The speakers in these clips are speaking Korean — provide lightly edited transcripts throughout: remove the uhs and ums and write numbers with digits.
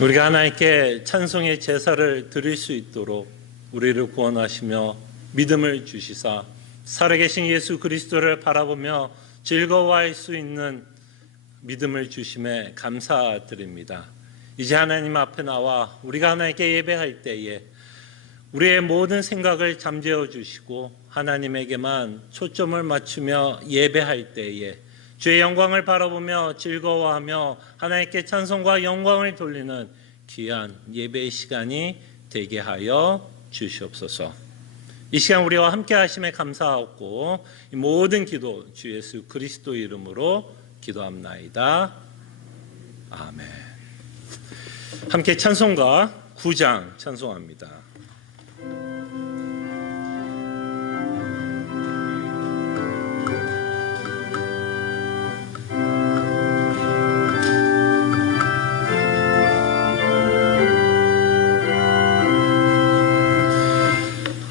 우리가 하나님께 찬송의 제사를 드릴 수 있도록 우리를 구원하시며 믿음을 주시사 살아계신 예수 그리스도를 바라보며 즐거워할 수 있는 믿음을 주심에 감사드립니다. 이제 하나님 앞에 나와 우리가 하나님께 예배할 때에 우리의 모든 생각을 잠재워 주시고 하나님에게만 초점을 맞추며 예배할 때에 주의 영광을 바라보며 즐거워하며 하나님께 찬송과 영광을 돌리는 귀한 예배의 시간이 되게 하여 주시옵소서. 이 시간 우리와 함께 하심에 감사하고 이 모든 기도 주 예수 그리스도 이름으로 기도합나이다. 아멘. 함께 찬송가 9장 찬송합니다.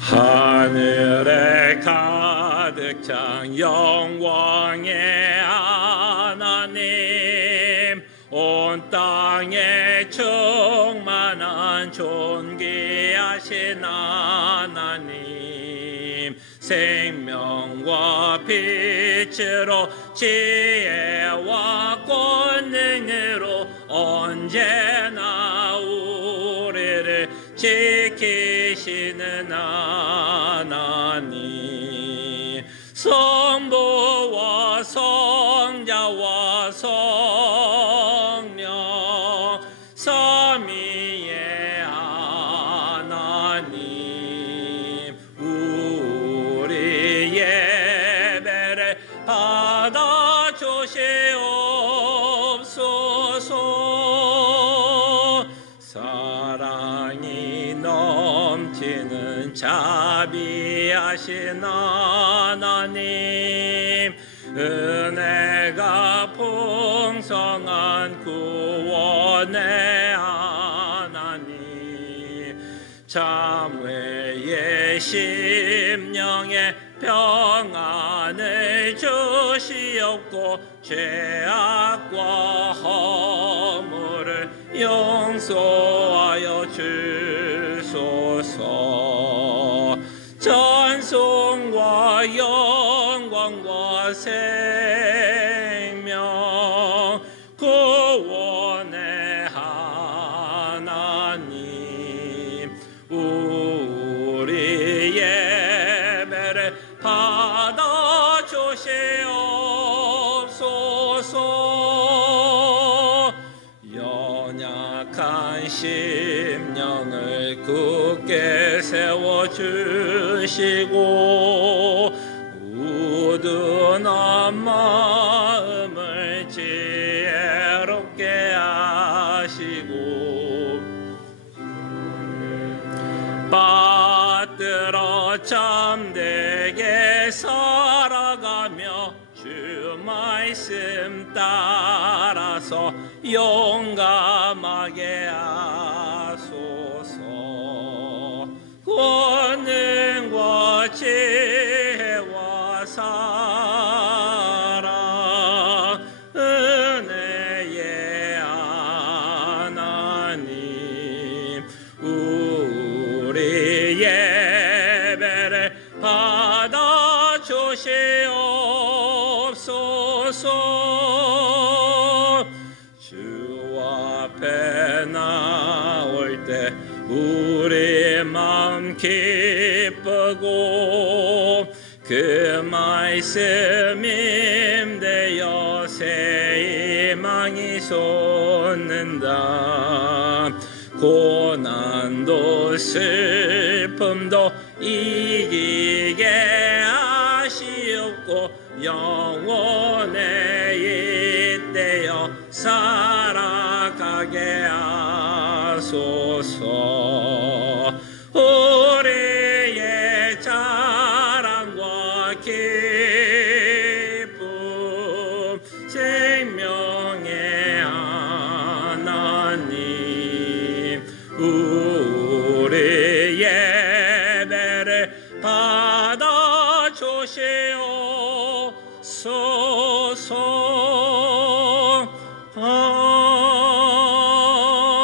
하늘에 가득 찬 영광의 하나님, 온 땅에 충만한 존귀하신 하나님, 생명과 빛으로 지혜와 권능으로 언제나 우리를 지키시는 하나님, 성부와 성자와 성령 삼위의 하나님, 우리 예배를 받아 주시옵소서. 사랑이 넘치는 자비하신 하나님, 은혜가 풍성한 구원의 하나님, 참회의 심령에 평안을 주시옵고 죄악과 허물을 용서하여 주소서. 찬송과 영광과 생명 구원의 하나님, 우리 예배를 받아 주시옵소서. 연약한 심령을 굳게 세워주시고 우둔한 마음을 지혜롭게 하시고 받들어 참되게 살아가며 주 말씀 따라서 용감하게 하소서. 권능과 지혜와 사랑 은혜의 하나님, 우리 예배를 받아 주시옵소서. 주 앞에 나올 때 우리 마음 기쁘고 그 말씀 임되어 새 희망이 솟는다. 고난도 슬픔도 이기게 하시옵고 영원에 잇대어 살아가게 하소서. 우리의 자랑과 기쁨 생명의 하나님, 우리 예배를 받아 주시옵소서.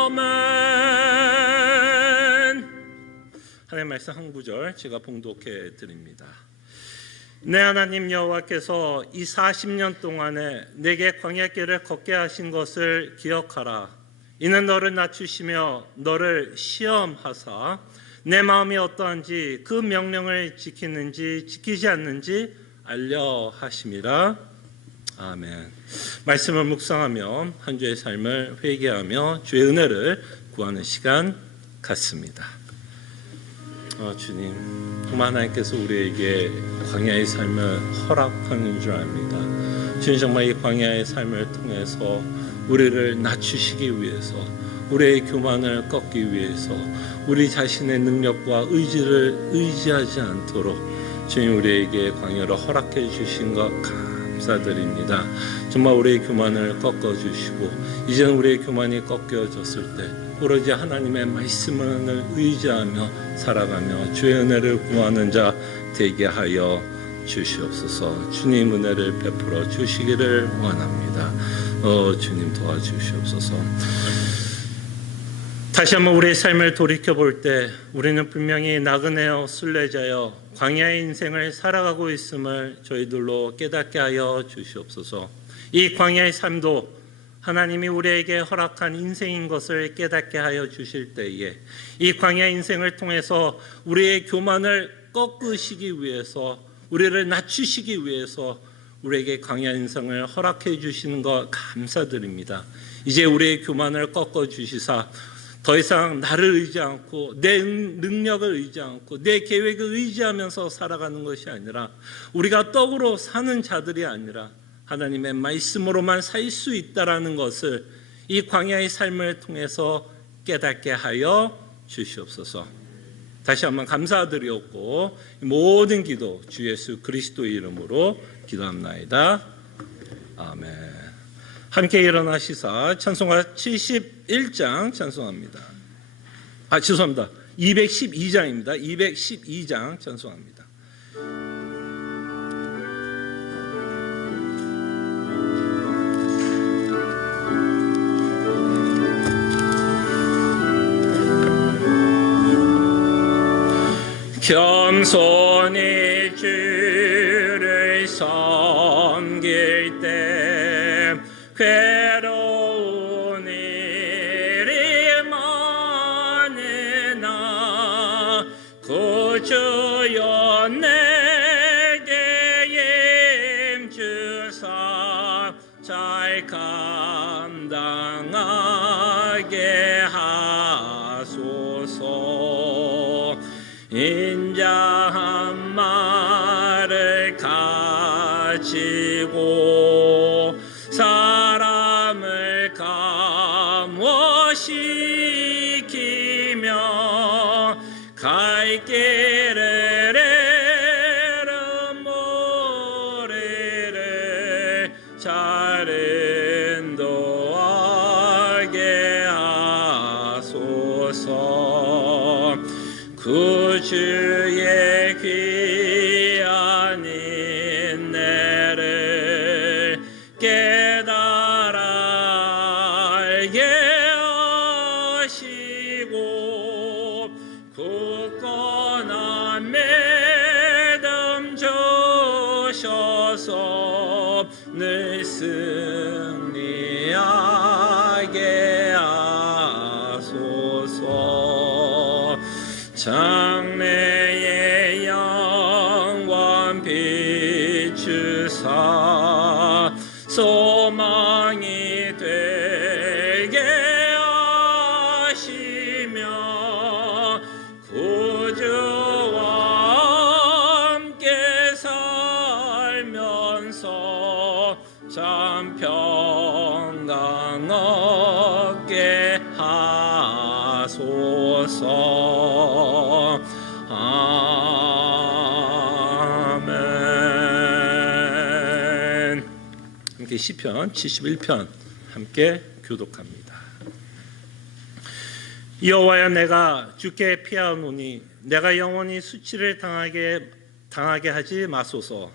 아멘. 말씀 한 구절 제가 봉독해 드립니다. 내 하나님 여호와께서 이 40년 동안에 내게 광야길을 걷게 하신 것을 기억하라. 이는 너를 낮추시며 너를 시험하사 내 마음이 어떠한지 그 명령을 지키는지 지키지 않는지 알려 하심이라. 아멘. 말씀을 묵상하며 한 주의 삶을 회개하며 주의 은혜를 구하는 시간 갖습니다. 주님, 정말 하나님께서 우리에게 광야의 삶을 허락하는 줄 압니다. 주님, 정말 이 광야의 삶을 통해서 우리를 낮추시기 위해서, 우리의 교만을 꺾기 위해서, 우리 자신의 능력과 의지를 의지하지 않도록 주님 우리에게 광야를 허락해 주신 것 감사드립니다. 정말 우리의 교만을 꺾어주시고 이제는 우리의 교만이 꺾여졌을 때 오로지 하나님의 말씀을 의지하며 살아가며 주의 은혜를 구하는 자 되게 하여 주시옵소서. 주님 은혜를 베풀어 주시기를 원합니다. 주님 도와주시옵소서. 다시 한번 우리의 삶을 돌이켜볼 때 우리는 분명히 나그네여 순례자여 광야의 인생을 살아가고 있음을 저희들로 깨닫게 하여 주시옵소서. 이 광야의 삶도 하나님이 우리에게 허락한 인생인 것을 깨닫게 하여 주실 때에 이 광야의 인생을 통해서 우리의 교만을 꺾으시기 위해서, 우리를 낮추시기 위해서 우리에게 광야 인생을 허락해 주시는 것 감사드립니다. 이제 우리의 교만을 꺾어 주시사 더 이상 나를 의지 않고 내 능력을 의지 않고 내 계획을 의지하면서 살아가는 것이 아니라 우리가 떡으로 사는 자들이 아니라 하나님의 말씀으로만 살 수 있다라는 것을 이 광야의 삶을 통해서 깨닫게 하여 주시옵소서. 다시 한번 감사드리옵고 모든 기도 주 예수 그리스도의 이름으로 기도합나이다. 아멘. 함께 일어나시사 찬송가 71장 찬송합니다. 죄송합니다. 212장입니다. 212장 찬송합니다. 겸손히 주를 섬길 때 괴로운 일이 많으나 구주여 내게 힘주사 잘 감당하게 하소서. 인자한 말을 가지고 사람을 감화시키며 갈 길을 잃은 머리를 잘 인도하게 하소서. 구주의 귀한 인내를 깨달아 알게 하시고 굳건한 믿음 주셔서 늘 승리하게 하소서. 장래의 영광 비추사 소망이 되게 하시며 구주와 함께 살면서 참 평강 얻게 하소서. 아멘. 함께 시편 71편 함께 교독합니다. 여호와여, 내가 주께 피하노니 내가 영원히 수치를 당하게 하지 마소서.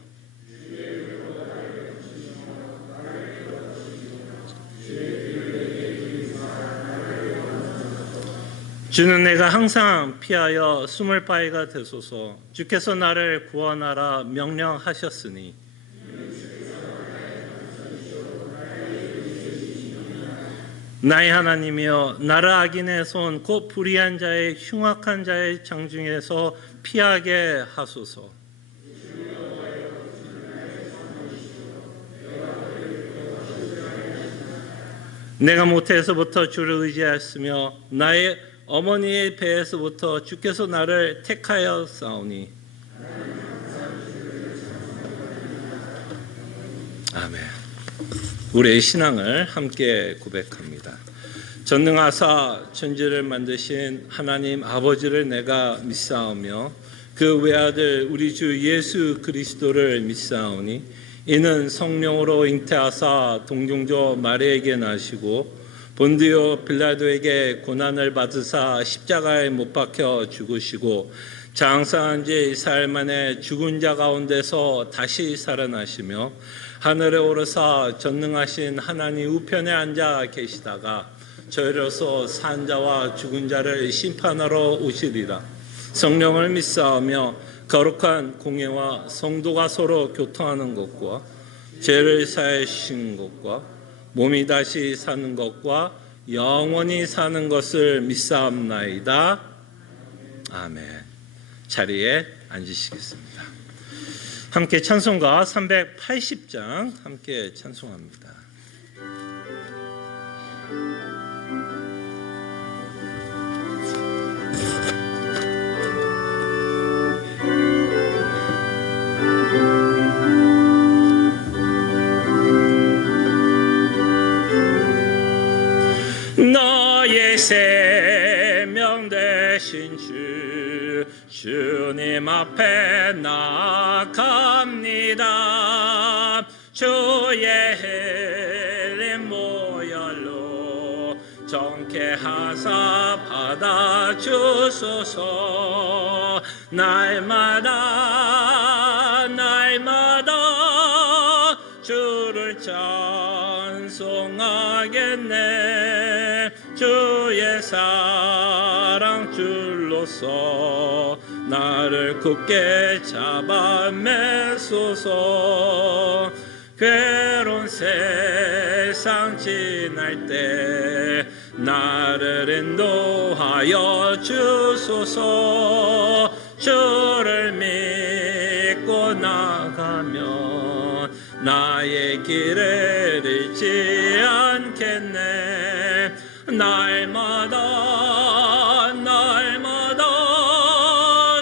주는 내가 항상 피하여 숨을 바위가 되소서. 주께서 나를 구원하라 명령하셨으니 나의 하나님이여 나를 악인의 손 곧 불의한 자의 흉악한 자의 장중에서 피하게 하소서. 내가 모태에서부터 주를 의지하였으며 나의 어머니의 배에서부터 주께서 나를 택하여 싸우니. 아멘. 우리의 신앙을 함께 고백합니다. 전능하사 천지를 만드신 하나님 아버지를 내가 믿사오며 그 외아들 우리 주 예수 그리스도를 믿사오니 이는 성령으로 잉태하사 동정조 마리에게 나시고 본디오 빌라도에게 고난을 받으사 십자가에 못 박혀 죽으시고 장사한 지 4일 만에 죽은 자 가운데서 다시 살아나시며 하늘에 오르사 전능하신 하나님 우편에 앉아 계시다가 저희로서 산 자와 죽은 자를 심판하러 오시리라. 성령을 믿사오며 거룩한 공예와 성도가 서로 교통하는 것과 죄를 사해 주신 것과 몸이 다시 사는 것과 영원히 사는 것을 믿사옵나이다. 아멘. 자리에 앉으시겠습니다. 함께 찬송가 380장 함께 찬송합니다. 너의 생명 되신 주님 앞에 나아갑니다. 주의 흘린 모혈로 정케 하사 받아주소서. 날마다 주를 찬송하겠네. 주의 사랑 줄로서 나를 굳게 잡아 매소서. 괴로운 세상 지날 때 나를 인도하여 주소서. 주를 믿고 나가면 나의 길을 잃지 않겠네. 날마다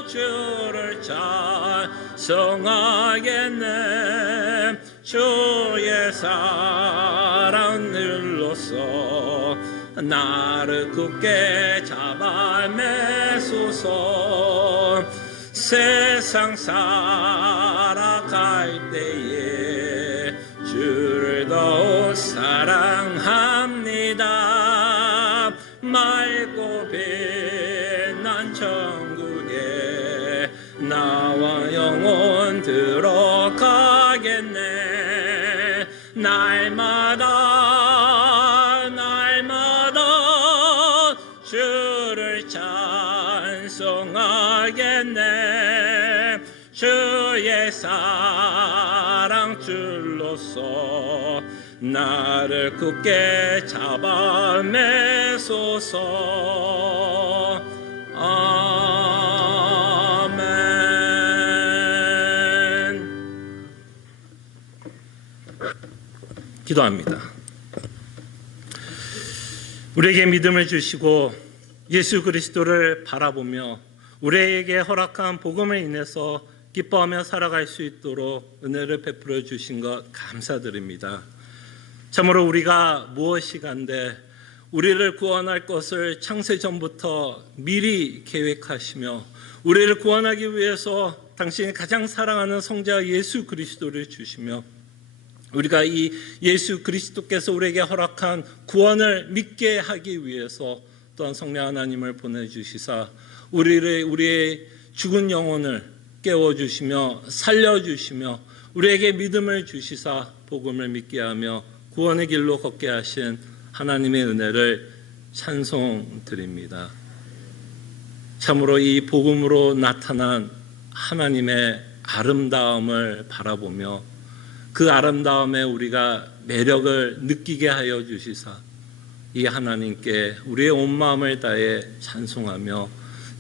주를 찬송하겠네. 주의 사랑 늘로서 나를 굳게 잡아 매소서. 세상 살아갈 때에 주를 더욱 사랑합니다. 맑고 빛난 천국에 나와 영원 들어가겠네. 날마다 주를 찬송하겠네. 주의 사랑 줄로서 나를 굳게 잡아 매소서. 아멘. 기도합니다. 우리에게 믿음을 주시고 예수 그리스도를 바라보며 우리에게 허락한 복음을 인해서 기뻐하며 살아갈 수 있도록 은혜를 베풀어 주신 것 감사드립니다. 참으로 우리가 무엇이간데 우리를 구원할 것을 창세전부터 미리 계획하시며 우리를 구원하기 위해서 당신이 가장 사랑하는 성자 예수 그리스도를 주시며 우리가 이 예수 그리스도께서 우리에게 허락한 구원을 믿게 하기 위해서 또한 성령 하나님을 보내주시사 우리의 죽은 영혼을 깨워주시며 살려주시며 우리에게 믿음을 주시사 복음을 믿게 하며 구원의 길로 걷게 하신 하나님의 은혜를 찬송드립니다. 참으로 이 복음으로 나타난 하나님의 아름다움을 바라보며 그 아름다움에 우리가 매력을 느끼게 하여 주시사 이 하나님께 우리의 온 마음을 다해 찬송하며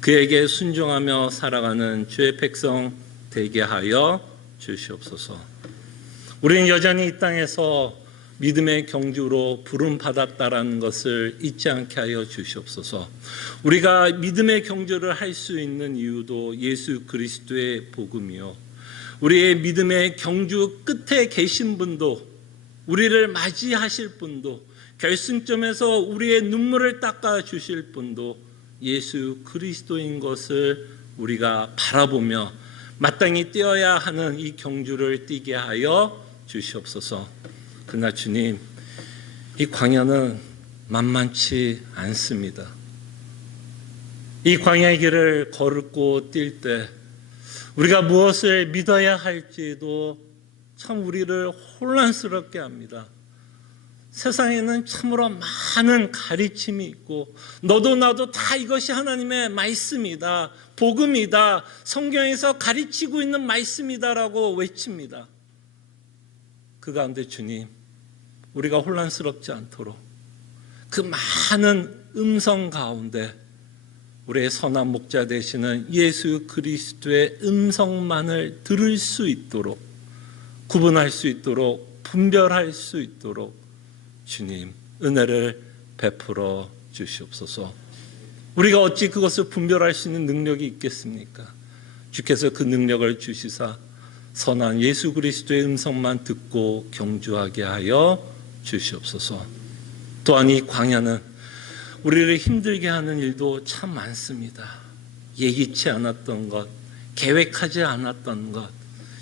그에게 순종하며 살아가는 주의 백성 되게 하여 주시옵소서. 우리는 여전히 이 땅에서 믿음의 경주로 부름받았다라는 것을 잊지 않게 하여 주시옵소서. 우리가 믿음의 경주를 할 수 있는 이유도 예수 그리스도의 복음이요, 우리의 믿음의 경주 끝에 계신 분도, 우리를 맞이하실 분도, 결승점에서 우리의 눈물을 닦아 주실 분도 예수 그리스도인 것을 우리가 바라보며 마땅히 뛰어야 하는 이 경주를 뛰게 하여 주시옵소서. 그러나 주님, 이 광야는 만만치 않습니다. 이 광야의 길을 걸고 뛸 때 우리가 무엇을 믿어야 할지도 참 우리를 혼란스럽게 합니다. 세상에는 참으로 많은 가르침이 있고 너도 나도 다 이것이 하나님의 말씀이다, 복음이다, 성경에서 가르치고 있는 말씀이다라고 외칩니다. 그 가운데 주님, 우리가 혼란스럽지 않도록 그 많은 음성 가운데 우리의 선한 목자 되시는 예수 그리스도의 음성만을 들을 수 있도록, 구분할 수 있도록, 분별할 수 있도록 주님 은혜를 베풀어 주시옵소서. 우리가 어찌 그것을 분별할 수 있는 능력이 있겠습니까? 주께서 그 능력을 주시사 선한 예수 그리스도의 음성만 듣고 경주하게 하여 주시옵소서. 또한 이 광야는 우리를 힘들게 하는 일도 참 많습니다. 예기치 않았던 것, 계획하지 않았던 것,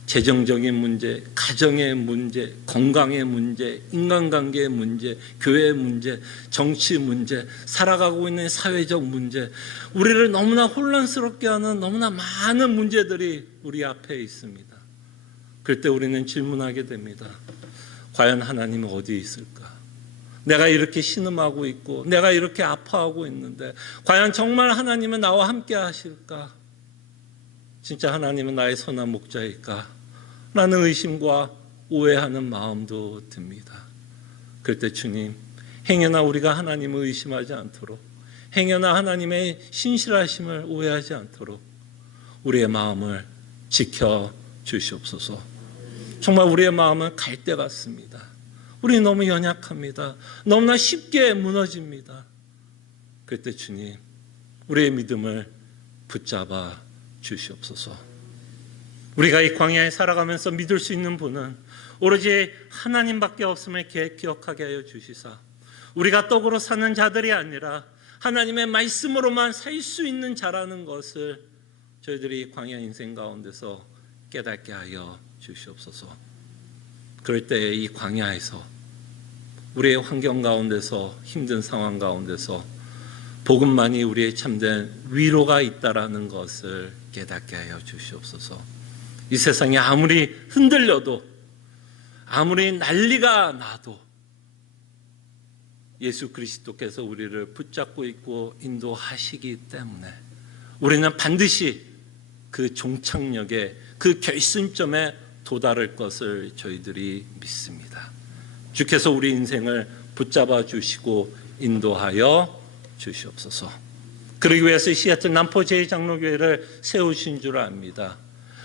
재정적인 문제, 가정의 문제, 건강의 문제, 인간관계의 문제, 교회의 문제, 정치 문제, 살아가고 있는 사회적 문제, 우리를 너무나 혼란스럽게 하는 너무나 많은 문제들이 우리 앞에 있습니다. 그럴 때 우리는 질문하게 됩니다. 과연 하나님은 어디에 있을까? 내가 이렇게 신음하고 있고 내가 이렇게 아파하고 있는데 과연 정말 하나님은 나와 함께 하실까? 진짜 하나님은 나의 선한 목자일까? 라는 의심과 오해하는 마음도 듭니다. 그럴 때 주님, 행여나 우리가 하나님을 의심하지 않도록, 행여나 하나님의 신실하심을 오해하지 않도록 우리의 마음을 지켜 주시옵소서. 정말 우리의 마음은 갈대 같습니다. 우리 너무 연약합니다. 너무나 쉽게 무너집니다. 그럴 때 주님, 우리의 믿음을 붙잡아 주시옵소서. 우리가 이 광야에 살아가면서 믿을 수 있는 분은 오로지 하나님밖에 없음을 기억하게 하여 주시사 우리가 떡으로 사는 자들이 아니라 하나님의 말씀으로만 살 수 있는 자라는 것을 저희들이 광야 인생 가운데서 깨닫게 하여 주시옵소서. 그럴 때 이 광야에서 우리의 환경 가운데서 힘든 상황 가운데서 복음만이 우리의 참된 위로가 있다라는 것을 깨닫게 하여 주시옵소서. 이 세상이 아무리 흔들려도 아무리 난리가 나도 예수 그리스도께서 우리를 붙잡고 있고 인도하시기 때문에 우리는 반드시 그 종착역에 그 결승점에 도달할 것을 저희들이 믿습니다. 주께서 우리 인생을 붙잡아 주시고 인도하여 주시옵소서. 그러기 위해서 시애틀 남포 제2장로교회를 세우신 줄 압니다.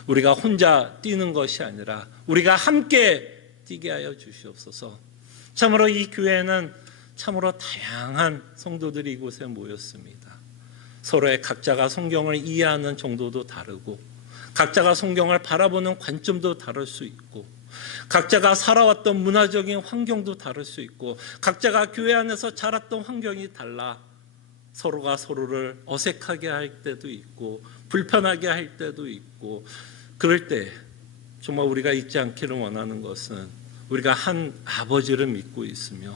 우리가 혼자 뛰는 것이 아니라 우리가 함께 뛰게 하여 주시옵소서. 참으로 이 교회는 참으로 다양한 성도들이 이곳에 모였습니다. 서로의 각자가 성경을 이해하는 정도도 다르고 각자가 성경을 바라보는 관점도 다를 수 있고 각자가 살아왔던 문화적인 환경도 다를 수 있고 각자가 교회 안에서 자랐던 환경이 달라 서로가 서로를 어색하게 할 때도 있고 불편하게 할 때도 있고 그럴 때 정말 우리가 잊지 않기를 원하는 것은 우리가 한 아버지를 믿고 있으며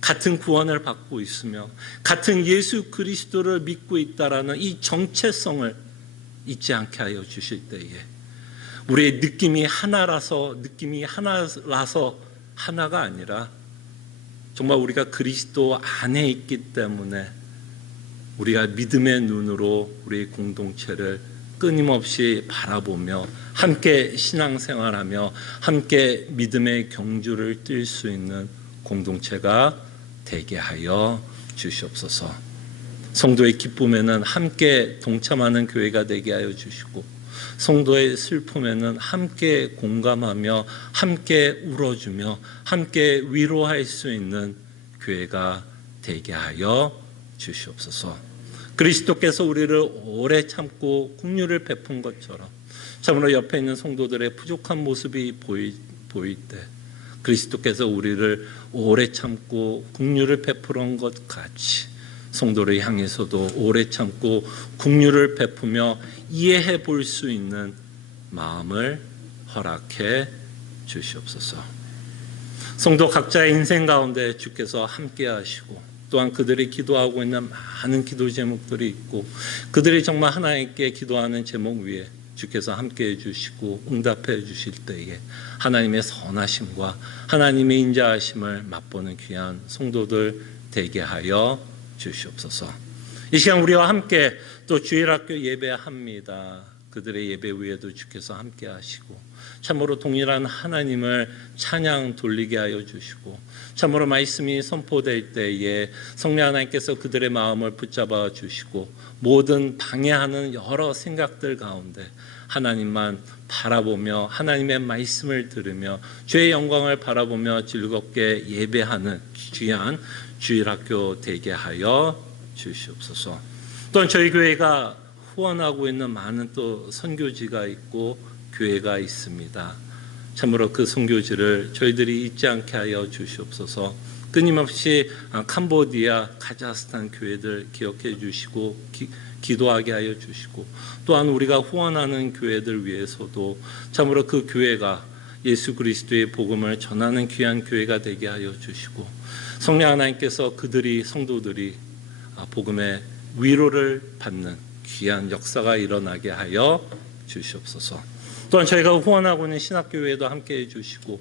같은 구원을 받고 있으며 같은 예수 그리스도를 믿고 있다라는 이 정체성을 잊지 않게 하여 주실 때에 우리의 느낌이 하나라서 하나가 아니라 정말 우리가 그리스도 안에 있기 때문에 우리가 믿음의 눈으로 우리 공동체를 끊임없이 바라보며 함께 신앙생활하며 함께 믿음의 경주를 뛸 수 있는 공동체가 되게 하여 주시옵소서. 성도의 기쁨에는 함께 동참하는 교회가 되게 하여 주시고, 성도의 슬픔에는 함께 공감하며 함께 울어주며 함께 위로할 수 있는 교회가 되게 하여 주시옵소서. 그리스도께서 우리를 오래 참고 긍휼을 베푼 것처럼 참으로 옆에 있는 성도들의 부족한 모습이 보일 때 그리스도께서 우리를 오래 참고 긍휼을 베푸는 것 같이 성도를 향해서도 오래 참고 긍휼을 베푸며 이해해 볼 수 있는 마음을 허락해 주시옵소서. 성도 각자의 인생 가운데 주께서 함께 하시고, 또한 그들이 기도하고 있는 많은 기도 제목들이 있고, 그들이 정말 하나님께 기도하는 제목 위에 주께서 함께해 주시고 응답해 주실 때에 하나님의 선하심과 하나님의 인자하심을 맛보는 귀한 성도들 되게 하여 주시옵소서. 이 시간 우리와 함께 또 주일학교 예배합니다. 그들의 예배 위에도 주께서 함께 하시고 참으로 동일한 하나님을 찬양 돌리게 하여 주시고, 참으로 말씀이 선포될 때에 성령 하나님께서 그들의 마음을 붙잡아 주시고 모든 방해하는 여러 생각들 가운데 하나님만 바라보며 하나님의 말씀을 들으며 주의 영광을 바라보며 즐겁게 예배하는 귀한 주일학교 되게 하여 주시옵소서. 또한 저희 교회가 후원하고 있는 많은 또 선교지가 있고 교회가 있습니다. 참으로 그 선교지를 저희들이 잊지 않게 하여 주시옵소서. 끊임없이 캄보디아, 카자흐스탄 교회들 기억해 주시고 기도하게 하여 주시고, 또한 우리가 후원하는 교회들 위해서도 참으로 그 교회가 예수 그리스도의 복음을 전하는 귀한 교회가 되게 하여 주시고, 성령 하나님께서 그들이 성도들이 복음의 위로를 받는 귀한 역사가 일어나게 하여 주시옵소서. 또한 저희가 후원하고 있는 신학교회도 함께해 주시고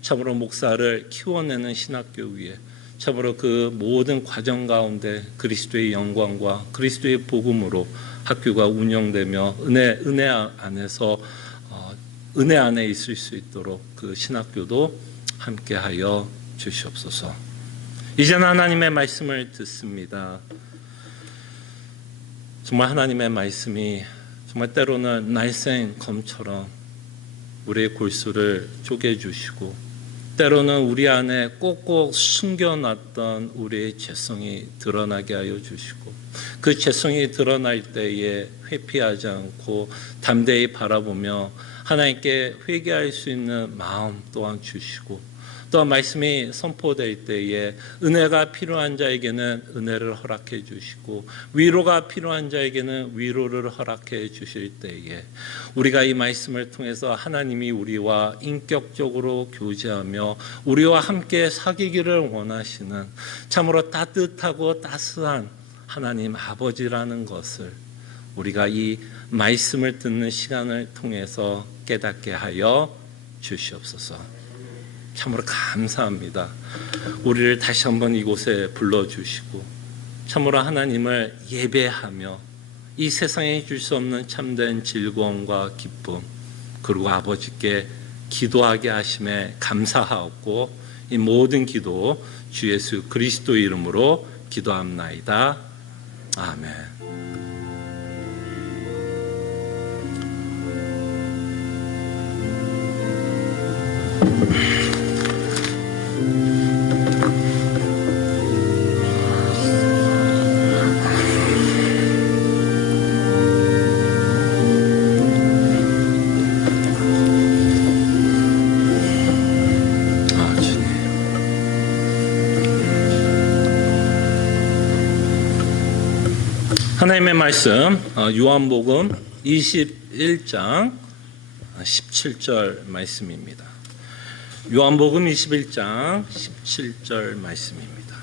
참으로 목사를 키워내는 신학교 위에 참으로 그 모든 과정 가운데 그리스도의 영광과 그리스도의 복음으로 학교가 운영되며 은혜 안에서 은혜 안에 있을 수 있도록 그 신학교도 함께하여 주시옵소서. 이제는 하나님의 말씀을 듣습니다. 정말 하나님의 말씀이 정말 때로는 날쌘 검처럼 우리의 골수를 쪼개주시고, 때로는 우리 안에 꼭꼭 숨겨놨던 우리의 죄성이 드러나게 하여 주시고, 그 죄성이 드러날 때에 회피하지 않고 담대히 바라보며 하나님께 회개할 수 있는 마음 또한 주시고, 또 말씀이 선포될 때에 은혜가 필요한 자에게는 은혜를 허락해 주시고 위로가 필요한 자에게는 위로를 허락해 주실 때에 우리가 이 말씀을 통해서 하나님이 우리와 인격적으로 교제하며 우리와 함께 사귀기를 원하시는 참으로 따뜻하고 따스한 하나님 아버지라는 것을 우리가 이 말씀을 듣는 시간을 통해서 깨닫게 하여 주시옵소서. 참으로 감사합니다. 우리를 다시 한번 이곳에 불러주시고 참으로 하나님을 예배하며 이 세상에 줄 수 없는 참된 즐거움과 기쁨, 그리고 아버지께 기도하게 하심에 감사하옵고 이 모든 기도 주 예수 그리스도 이름으로 기도합나이다. 아멘. 하나님의 말씀 요한복음 21장 17절 말씀입니다. 요한복음 21장 17절 말씀입니다.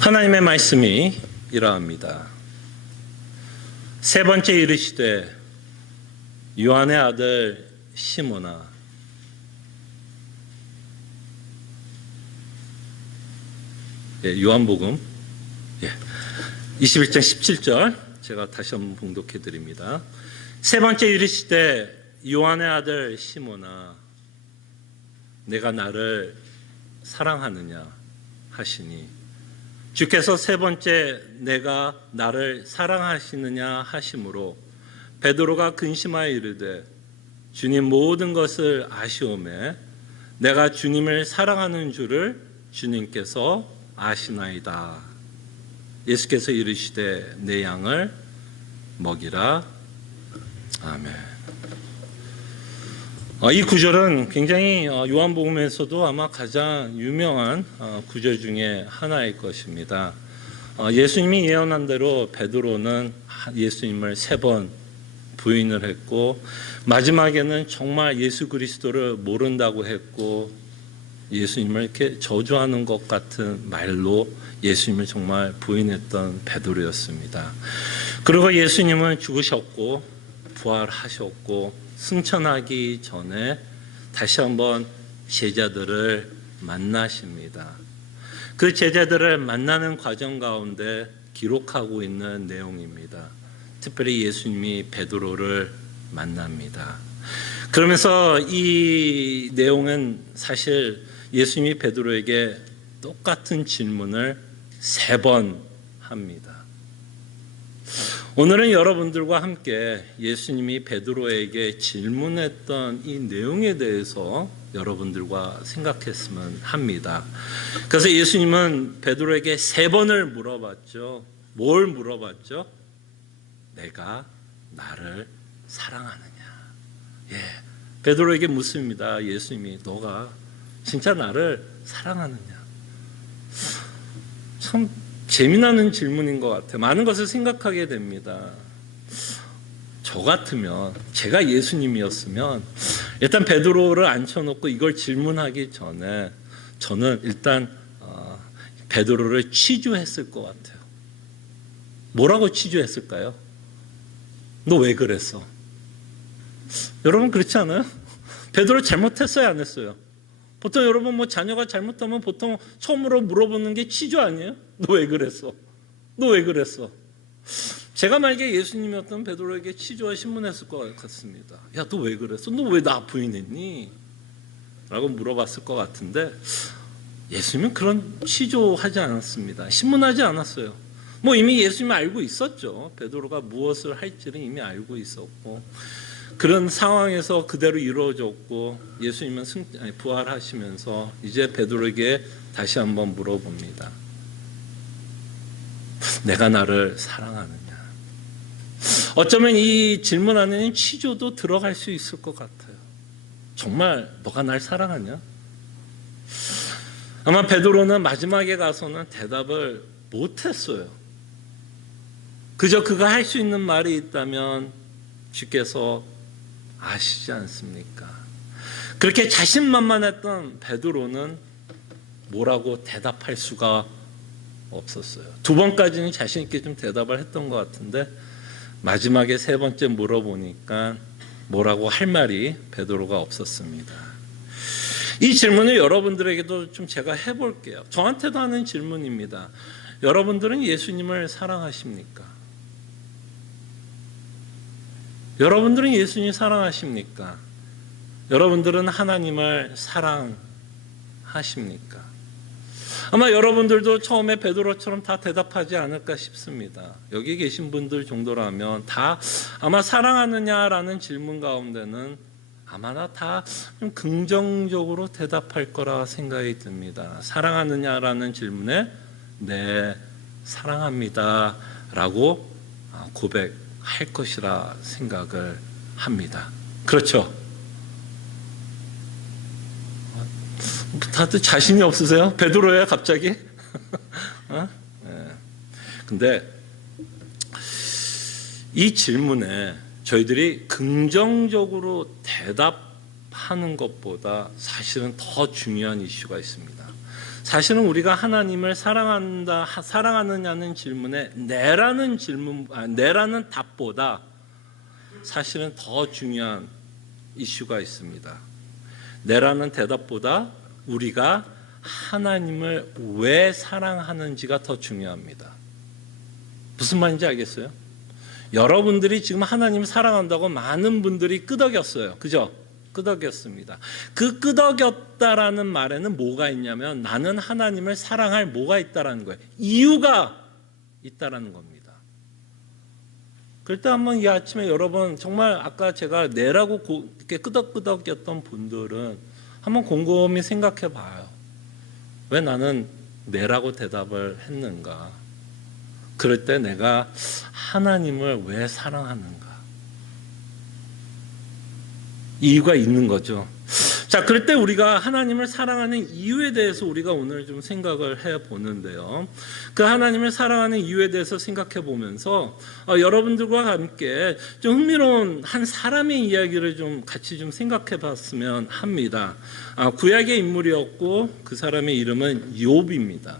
하나님의 말씀이 이러합니다. 세 번째 이르시되 요한의 아들 시몬아 요한복음 21장 17절 제가 다시 한번 봉독해 드립니다. 세 번째 이르시되 요한의 아들 시몬아 내가 나를 사랑하느냐 하시니 주께서 세 번째 내가 나를 사랑하시느냐 하심으로 베드로가 근심하여 이르되 주님 모든 것을 아시오매 내가 주님을 사랑하는 줄을 주님께서 아시나이다. 예수께서 이르시되 내 양을 먹이라. 아멘. 이 구절은 굉장히 요한복음에서도 아마 가장 유명한 구절 중에 하나일 것입니다. 예수님이 예언한 대로 베드로는 예수님을 3번 부인을 했고 마지막에는 정말 예수 그리스도를 모른다고 했고 예수님을 이렇게 저주하는 것 같은 말로 예수님을 정말 부인했던 베드로였습니다. 그리고 예수님은 죽으셨고 부활하셨고 승천하기 전에 다시 한번 제자들을 만나십니다. 그 제자들을 만나는 과정 가운데 기록하고 있는 내용입니다. 특별히 예수님이 베드로를 만납니다. 그러면서 이 내용은 사실 예수님이 베드로에게 똑같은 질문을 3번 합니다. 오늘은 여러분들과 함께 예수님이 베드로에게 질문했던 이 내용에 대해서 여러분들과 생각했으면 합니다. 그래서 예수님은 베드로에게 3번을 물어봤죠. 뭘 물어봤죠? 내가 나를 사랑하느냐. 베드로에게 묻습니다. 예수님이 너가 진짜 나를 사랑하느냐. 참 재미나는 질문인 것 같아요. 많은 것을 생각하게 됩니다. 저 같으면 제가 예수님이었으면 일단 베드로를 앉혀놓고 이걸 질문하기 전에 저는 일단 베드로를 치주했을 것 같아요. 뭐라고 치주했을까요? 너 왜 그랬어? 여러분 그렇지 않아요? 베드로 잘못했어요, 안 했어요? 보통 여러분 자녀가 잘못하면 보통 처음으로 물어보는 게 치주 아니에요? 너 왜 그랬어? 너 왜 그랬어? 제가 만약에 예수님이었던 베드로에게 치주와 신문했을 것 같습니다. 야, 너 왜 그랬어? 너 왜 나 부인했니? 라고 물어봤을 것 같은데 예수님은 그런 치조하지 않았습니다. 신문하지 않았어요. 이미 예수님은 알고 있었죠. 베드로가 무엇을 할지는 이미 알고 있었고 그런 상황에서 그대로 이루어졌고 예수님은 부활하시면서 이제 베드로에게 다시 한번 물어봅니다. 내가 나를 사랑하느냐. 어쩌면 이 질문 안에는 치조도 들어갈 수 있을 것 같아요. 정말 너가 날 사랑하냐? 아마 베드로는 마지막에 가서는 대답을 못했어요. 그저 그가 할 수 있는 말이 있다면 주께서 아시지 않습니까? 그렇게 자신만만했던 베드로는 뭐라고 대답할 수가 없었어요. 2번까지는 자신 있게 좀 대답을 했던 것 같은데 마지막에 3번째 물어보니까 뭐라고 할 말이 베드로가 없었습니다. 이 질문을 여러분들에게도 좀 제가 해볼게요. 저한테도 하는 질문입니다. 여러분들은 예수님을 사랑하십니까? 여러분들은 예수님 사랑하십니까? 여러분들은 하나님을 사랑하십니까? 아마 여러분들도 처음에 베드로처럼 다 대답하지 않을까 싶습니다. 여기 계신 분들 정도라면 다 아마 사랑하느냐라는 질문 가운데는 아마나 다 좀 긍정적으로 대답할 거라 생각이 듭니다. 사랑하느냐라는 질문에 네, 사랑합니다 라고 고백할 것이라 생각을 합니다. 그렇죠? 다들 자신이 없으세요? 베드로야 갑자기? 근데 이 질문에 저희들이 긍정적으로 대답하는 것보다 사실은 더 중요한 이슈가 있습니다. 사실은 우리가 하나님을 사랑하느냐는 질문에 네라는 답보다 사실은 더 중요한 이슈가 있습니다. 네라는 대답보다 우리가 하나님을 왜 사랑하는지가 더 중요합니다. 무슨 말인지 알겠어요? 여러분들이 지금 하나님을 사랑한다고 많은 분들이 끄덕였어요. 그죠? 끄덕였습니다. 그 끄덕였다라는 말에는 뭐가 있냐면 나는 하나님을 사랑할 뭐가 있다라는 거예요. 이유가 있다라는 겁니다. 그럴 때 한번 이 아침에 여러분 정말 아까 제가 내라고 이렇게 끄덕끄덕였던 분들은 한번 곰곰이 생각해 봐요. 왜 나는 내라고 대답을 했는가? 그럴 때 내가 하나님을 왜 사랑하는가? 이유가 있는 거죠. 자, 그럴 때 우리가 하나님을 사랑하는 이유에 대해서 우리가 오늘 좀 생각을 해보는데요. 그 하나님을 사랑하는 이유에 대해서 생각해 보면서 여러분들과 함께 좀 흥미로운 한 사람의 이야기를 좀 같이 좀 생각해 봤으면 합니다. 구약의 인물이었고 그 사람의 이름은 욥입니다.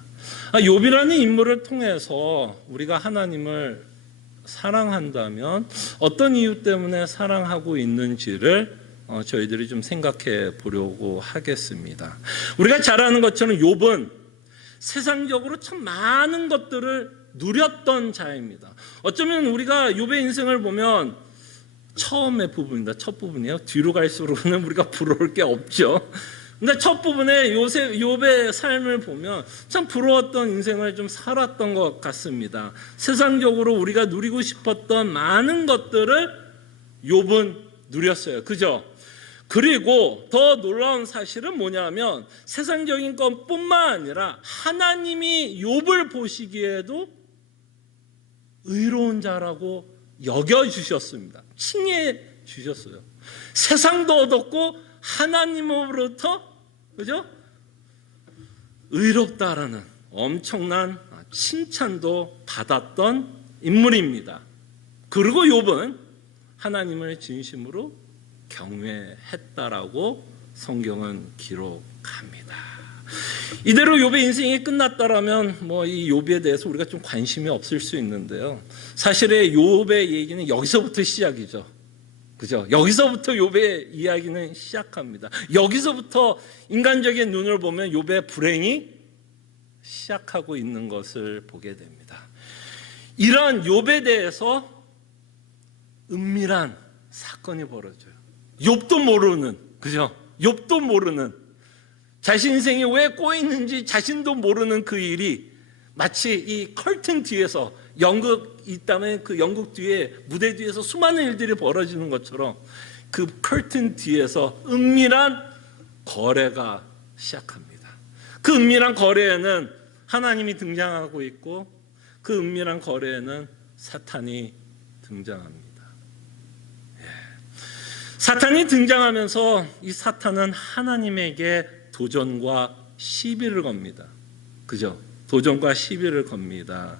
욥이라는 인물을 통해서 우리가 하나님을 사랑한다면 어떤 이유 때문에 사랑하고 있는지를 저희들이 좀 생각해 보려고 하겠습니다. 우리가 잘 아는 것처럼 욥은 세상적으로 참 많은 것들을 누렸던 자입니다. 어쩌면 우리가 욥의 인생을 보면 처음의 부분입니다. 첫 부분이에요. 뒤로 갈수록은 우리가 부러울 게 없죠. 근데 첫 부분에 욥의 삶을 보면 참 부러웠던 인생을 좀 살았던 것 같습니다. 세상적으로 우리가 누리고 싶었던 많은 것들을 욥은 누렸어요. 그죠? 그리고 더 놀라운 사실은 뭐냐면 세상적인 것뿐만 아니라 하나님이 욥을 보시기에도 의로운 자라고 여겨주셨습니다. 칭해 주셨어요. 세상도 얻었고 하나님으로부터 그죠? 의롭다라는 엄청난 칭찬도 받았던 인물입니다. 그리고 욥은 하나님을 진심으로 경외했다라고 성경은 기록합니다. 이대로 욥의 인생이 끝났다라면 이 욥에 대해서 우리가 좀 관심이 없을 수 있는데요. 사실의 욥의 얘기는 여기서부터 시작이죠. 그죠? 여기서부터 욥의 이야기는 시작합니다. 여기서부터 인간적인 눈을 보면 욥의 불행이 시작하고 있는 것을 보게 됩니다. 이런 욥에 대해서 은밀한 사건이 벌어져요. 욥도 모르는, 그죠? 욥도 모르는, 자신 인생이 왜 꼬이는지 자신도 모르는 그 일이 마치 이 커튼 뒤에서 연극 있다면 그 연극 뒤에 무대 뒤에서 수많은 일들이 벌어지는 것처럼 그 커튼 뒤에서 은밀한 거래가 시작합니다. 그 은밀한 거래에는 하나님이 등장하고 있고 그 은밀한 거래에는 사탄이 등장합니다. 사탄이 등장하면서 이 사탄은 하나님에게 도전과 시비를 겁니다. 그죠? 도전과 시비를 겁니다.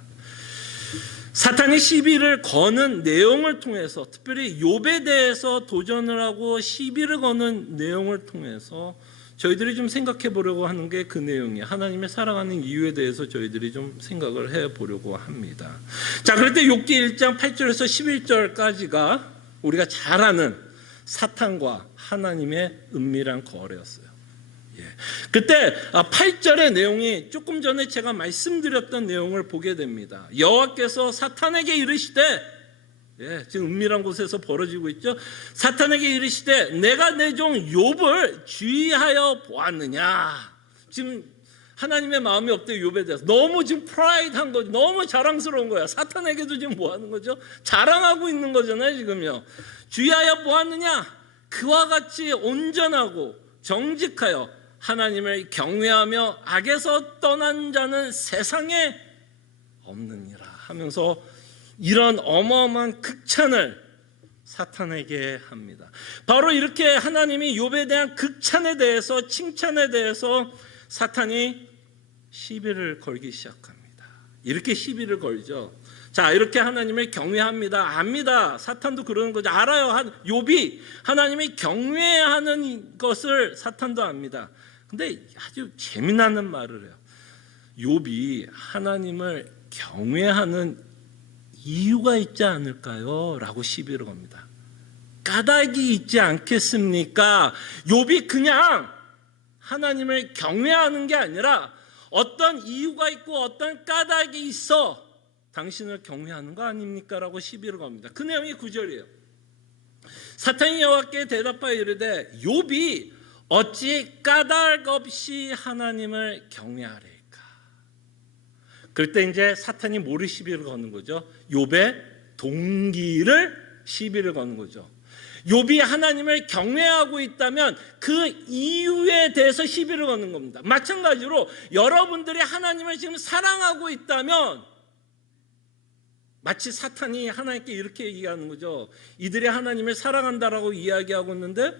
사탄이 시비를 거는 내용을 통해서 특별히 욥에 대해서 도전을 하고 시비를 거는 내용을 통해서 저희들이 좀 생각해 보려고 하는 게 그 내용이에요. 하나님을 사랑하는 이유에 대해서 저희들이 좀 생각을 해 보려고 합니다. 자, 그럴 때 욥기 1장 8절에서 11절까지가 우리가 잘 아는 사탄과 하나님의 은밀한 거래였어요. 그때 8절의 내용이 조금 전에 제가 말씀드렸던 내용을 보게 됩니다. 여호와께서 사탄에게 이르시되, 지금 은밀한 곳에서 벌어지고 있죠. 사탄에게 이르시되 내가 내 종 욥을 주의하여 보았느냐. 지금 하나님의 마음이 없대요. 욥에 대해서 너무 지금 프라이드한 거죠. 너무 자랑스러운 거야. 사탄에게도 지금 뭐 하는 거죠? 자랑하고 있는 거잖아요. 지금요. 주의하여 보았느냐. 그와 같이 온전하고 정직하여 하나님을 경외하며 악에서 떠난 자는 세상에 없느니라 하면서 이런 어마어마한 극찬을 사탄에게 합니다. 바로 이렇게 하나님이 욥에 대한 극찬에 대해서, 칭찬에 대해서 사탄이 시비를 걸기 시작합니다. 이렇게 시비를 걸죠. 자, 이렇게 하나님을 경외합니다. 압니다. 사탄도 그러는 거죠. 알아요. 욥이 하나님이 경외하는 것을 사탄도 압니다. 근데 아주 재미나는 말을 해요. 욥이 하나님을 경외하는 이유가 있지 않을까요? 라고 시비를 겁니다. 까닭이 있지 않겠습니까? 욥이 그냥 하나님을 경외하는 게 아니라 어떤 이유가 있고 어떤 까닭이 있어 당신을 경외하는 거 아닙니까? 라고 시비를 겁니다. 그 내용이 9절이에요. 사탄이 여호와께 대답하여 이르되 욥이 어찌 까닭 없이 하나님을 경외하리까? 그럴 때 이제 사탄이 뭐를 시비를 거는 거죠? 욥의 동기를 시비를 거는 거죠. 욥이 하나님을 경외하고 있다면 그 이유에 대해서 시비를 거는 겁니다. 마찬가지로 여러분들이 하나님을 지금 사랑하고 있다면 마치 사탄이 하나님께 이렇게 얘기하는 거죠. 이들이 하나님을 사랑한다라고 이야기하고 있는데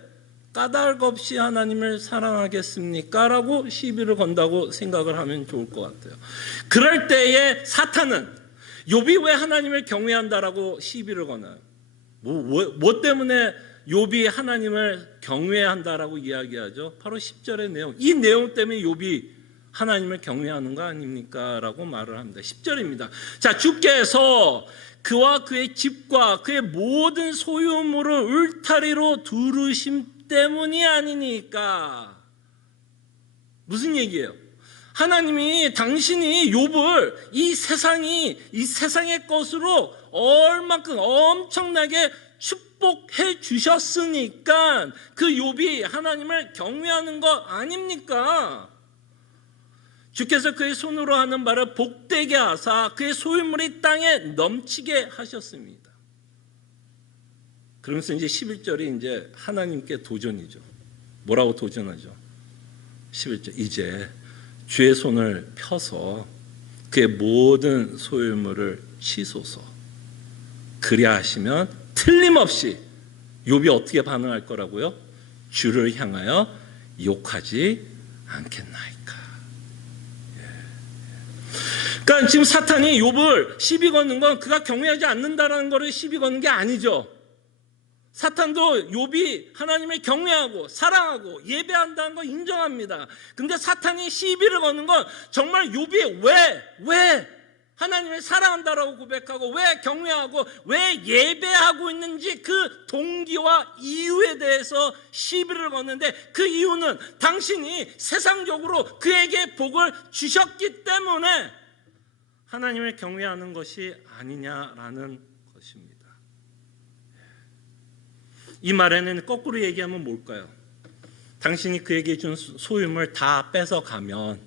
까닭 없이 하나님을 사랑하겠습니까? 라고 시비를 건다고 생각을 하면 좋을 것 같아요. 그럴 때에 사탄은 욥이 왜 하나님을 경외한다라고 시비를 거나요? 뭐 때문에 욥이 하나님을 경외한다라고 이야기하죠? 바로 10절의 내용. 이 내용 때문에 욥이 하나님을 경외하는 거 아닙니까? 라고 말을 합니다. 10절입니다. 자, 주께서 그와 그의 집과 그의 모든 소유물을 울타리로 두르심 때문이 아니니까. 무슨 얘기예요? 하나님이 당신이 욥을 이 세상의 것으로 얼만큼 엄청나게 축복해 주셨으니까 그 욥이 하나님을 경외하는 거 아닙니까? 주께서 그의 손으로 하는 바를 복되게 하사 그의 소유물이 땅에 넘치게 하셨습니다. 그러면서 이제 11절이 이제 하나님께 도전이죠. 뭐라고 도전하죠? 11절 이제 주의 손을 펴서 그의 모든 소유물을 치소서. 그리하 하시면 틀림없이 욥이 어떻게 반응할 거라고요? 주를 향하여 욕하지 않겠나이까. 그러니까 지금 사탄이 욥을 시비 거는 건 그가 경외하지 않는다라는 것을 시비 거는 게 아니죠. 사탄도 욥이 하나님을 경외하고 사랑하고 예배한다는 걸 인정합니다. 근데 사탄이 시비를 거는 건 정말 욥이 왜 하나님을 사랑한다라고 고백하고 왜 경외하고 왜 예배하고 있는지 그 동기와 이유에 대해서 시비를 거는데 그 이유는 당신이 세상적으로 그에게 복을 주셨기 때문에 하나님을 경외하는 것이 아니냐라는 것입니다. 이 말에는 거꾸로 얘기하면 뭘까요? 당신이 그에게 준 소유물 다 뺏어가면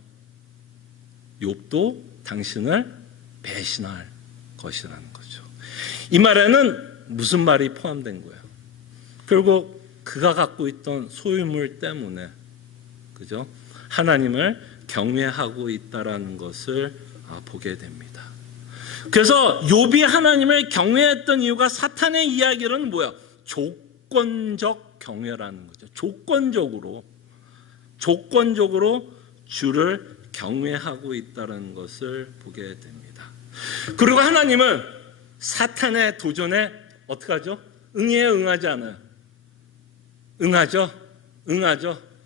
욥도 당신을 배신할 것이라는 거죠. 이 말에는 무슨 말이 포함된 거예요? 결국 그가 갖고 있던 소유물 때문에 그죠? 하나님을 경외하고 있다라는 것을 보게 됩니다. 그래서 욥이 하나님을 경외했던 이유가 사탄의 이야기로는 뭐야? 조건적 경외라는 거죠. 조건적으로 주를 경외하고 있다는 것을 보게 됩니다. 그리고 하나님은 사탄의 도전에 어떻게 하죠? 응해요, 응하지 않아요? 응하죠.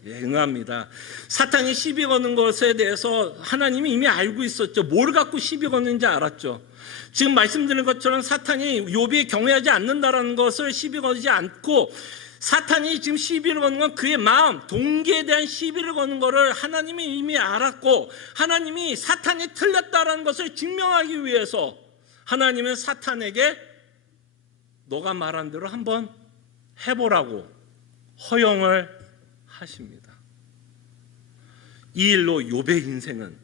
예, 응합니다. 사탄이 시비 거는 것에 대해서 하나님이 이미 알고 있었죠. 뭘 갖고 시비 거는지 알았죠. 지금 말씀드린 것처럼 사탄이 욥이 경외하지 않는다라는 것을 시비 거지 않고 사탄이 지금 시비를 거는 건 그의 마음, 동기에 대한 시비를 거는 것을 하나님이 이미 알았고 하나님이 사탄이 틀렸다라는 것을 증명하기 위해서 하나님은 사탄에게 너가 말한 대로 한번 해보라고 허용을 하십니다. 이 일로 욥의 인생은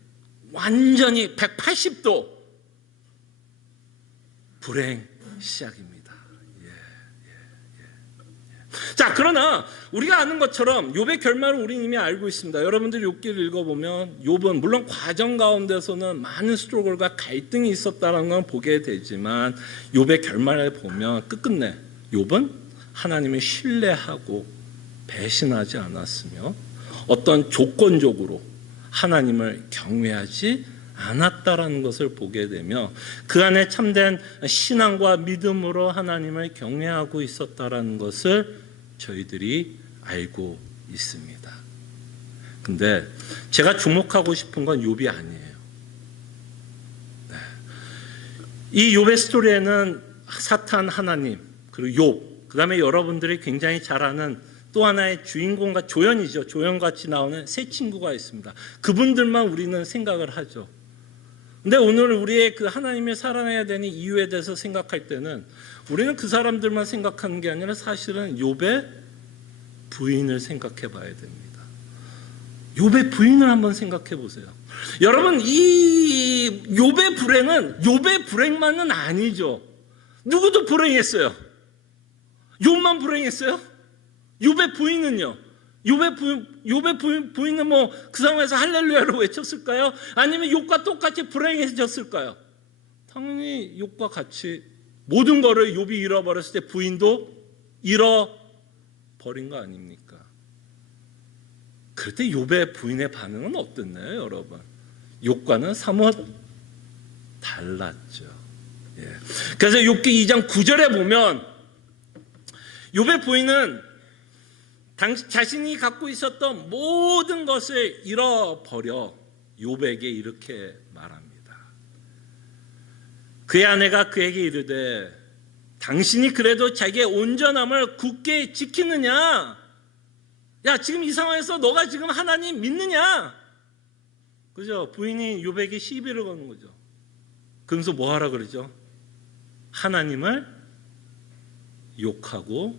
완전히 180도 불행 시작입니다. 자, 그러나 우리가 아는 것처럼 욥의 결말을 우리는 이미 알고 있습니다. 여러분들이 욥기를 읽어보면 욥은 물론 과정 가운데서는 많은 스트러글과 갈등이 있었다는 건 보게 되지만 욥의 결말을 보면 끝끝내 욥은 하나님을 신뢰하고 배신하지 않았으며 어떤 조건적으로 하나님을 경외하지 않았다라는 것을 보게 되며 그 안에 참된 신앙과 믿음으로 하나님을 경외하고 있었다라는 것을 저희들이 알고 있습니다. 근데 제가 주목하고 싶은 건 욥이 아니에요. 네. 이 욥의 스토리에는 사탄, 하나님, 그리고 욥, 그 다음에 여러분들이 굉장히 잘 아는 또 하나의 주인공과 조연이죠. 조연같이 나오는 세 친구가 있습니다. 그분들만 우리는 생각을 하죠. 근데 오늘 우리의 그 하나님을 사랑해야 되는 이유에 대해서 생각할 때는 우리는 그 사람들만 생각하는 게 아니라 사실은 욥의 부인을 생각해 봐야 됩니다. 욥의 부인을 한번 생각해 보세요. 여러분, 이 욥의 불행은 욥의 불행만은 아니죠. 누구도 불행했어요. 욥만 불행했어요? 욥의 부인은요? 욥의 부인은 뭐 그 상황에서 할렐루야로 외쳤을까요? 아니면 욥과 똑같이 불행해졌을까요? 당연히 욥과 같이 모든 거를 욥이 잃어버렸을 때 부인도 잃어버린 거 아닙니까? 그럴 때 욥의 부인의 반응은 어땠나요, 여러분? 욥과는 사뭇 달랐죠. 예. 그래서 욥기 2장 9절에 보면 욥의 부인은 자신이 갖고 있었던 모든 것을 잃어버려 욥에게 이렇게 말합니다. 그의 아내가 그에게 이르되 당신이 그래도 자기의 온전함을 굳게 지키느냐? 야, 지금 이 상황에서 너가 지금 하나님 믿느냐? 그죠? 부인이 욥에게 시비를 거는 거죠. 그러면서 뭐 하라 그러죠? 하나님을 욕하고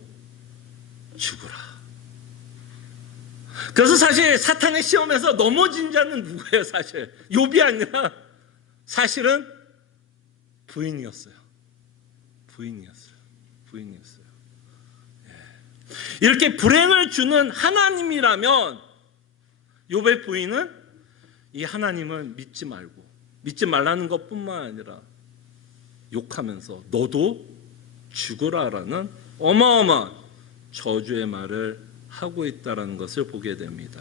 죽으라. 그래서 사실 사탄의 시험에서 넘어진 자는 누구예요? 사실 욥이 아니라 사실은 부인이었어요. 이렇게 불행을 주는 하나님이라면 욥의 부인은 이 하나님을 믿지 말고, 믿지 말라는 것뿐만 아니라 욕하면서 너도 죽으라라는 어마어마한 저주의 말을 하고 있다는 것을 보게 됩니다.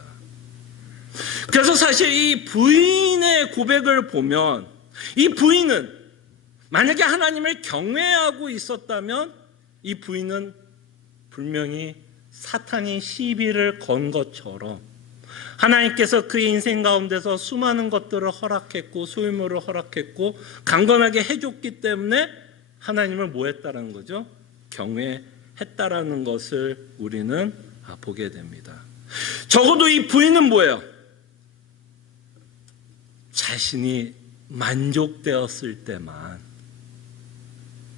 그래서 사실 이 부인의 고백을 보면 이 부인은 만약에 하나님을 경외하고 있었다면 이 부인은 분명히 사탄이 시비를 건 것처럼 하나님께서 그의 인생 가운데서 수많은 것들을 허락했고 소유물을 허락했고 강건하게 해줬기 때문에 하나님을 뭐 했다는 거죠? 경외했다라는 것을 우리는 보게 됩니다. 적어도 이 부인은 뭐예요? 자신이 만족되었을 때만,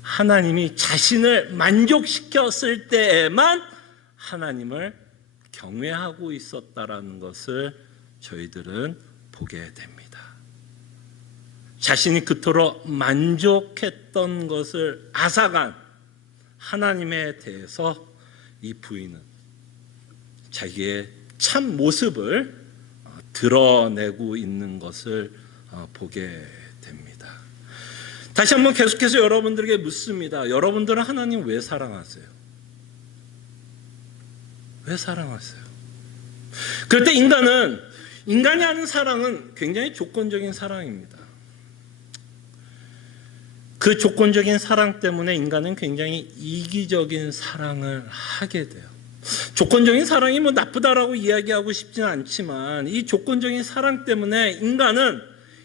하나님이 자신을 만족시켰을 때에만 하나님을 경외하고 있었다라는 것을 저희들은 보게 됩니다. 자신이 그토록 만족했던 것을 앗아간 하나님에 대해서 이 부인은 자기의 참 모습을 드러내고 있는 것을 보게 됩니다. 다시 한번 계속해서 여러분들에게 묻습니다. 여러분들은 하나님 왜 사랑하세요? 왜 사랑하세요? 그럴 때 인간이 하는 사랑은 굉장히 조건적인 사랑입니다. 그 조건적인 사랑 때문에 인간은 굉장히 이기적인 사랑을 하게 돼요. 조건적인 사랑이 뭐 나쁘다라고 이야기하고 싶지는 않지만 이 조건적인 사랑 때문에 인간은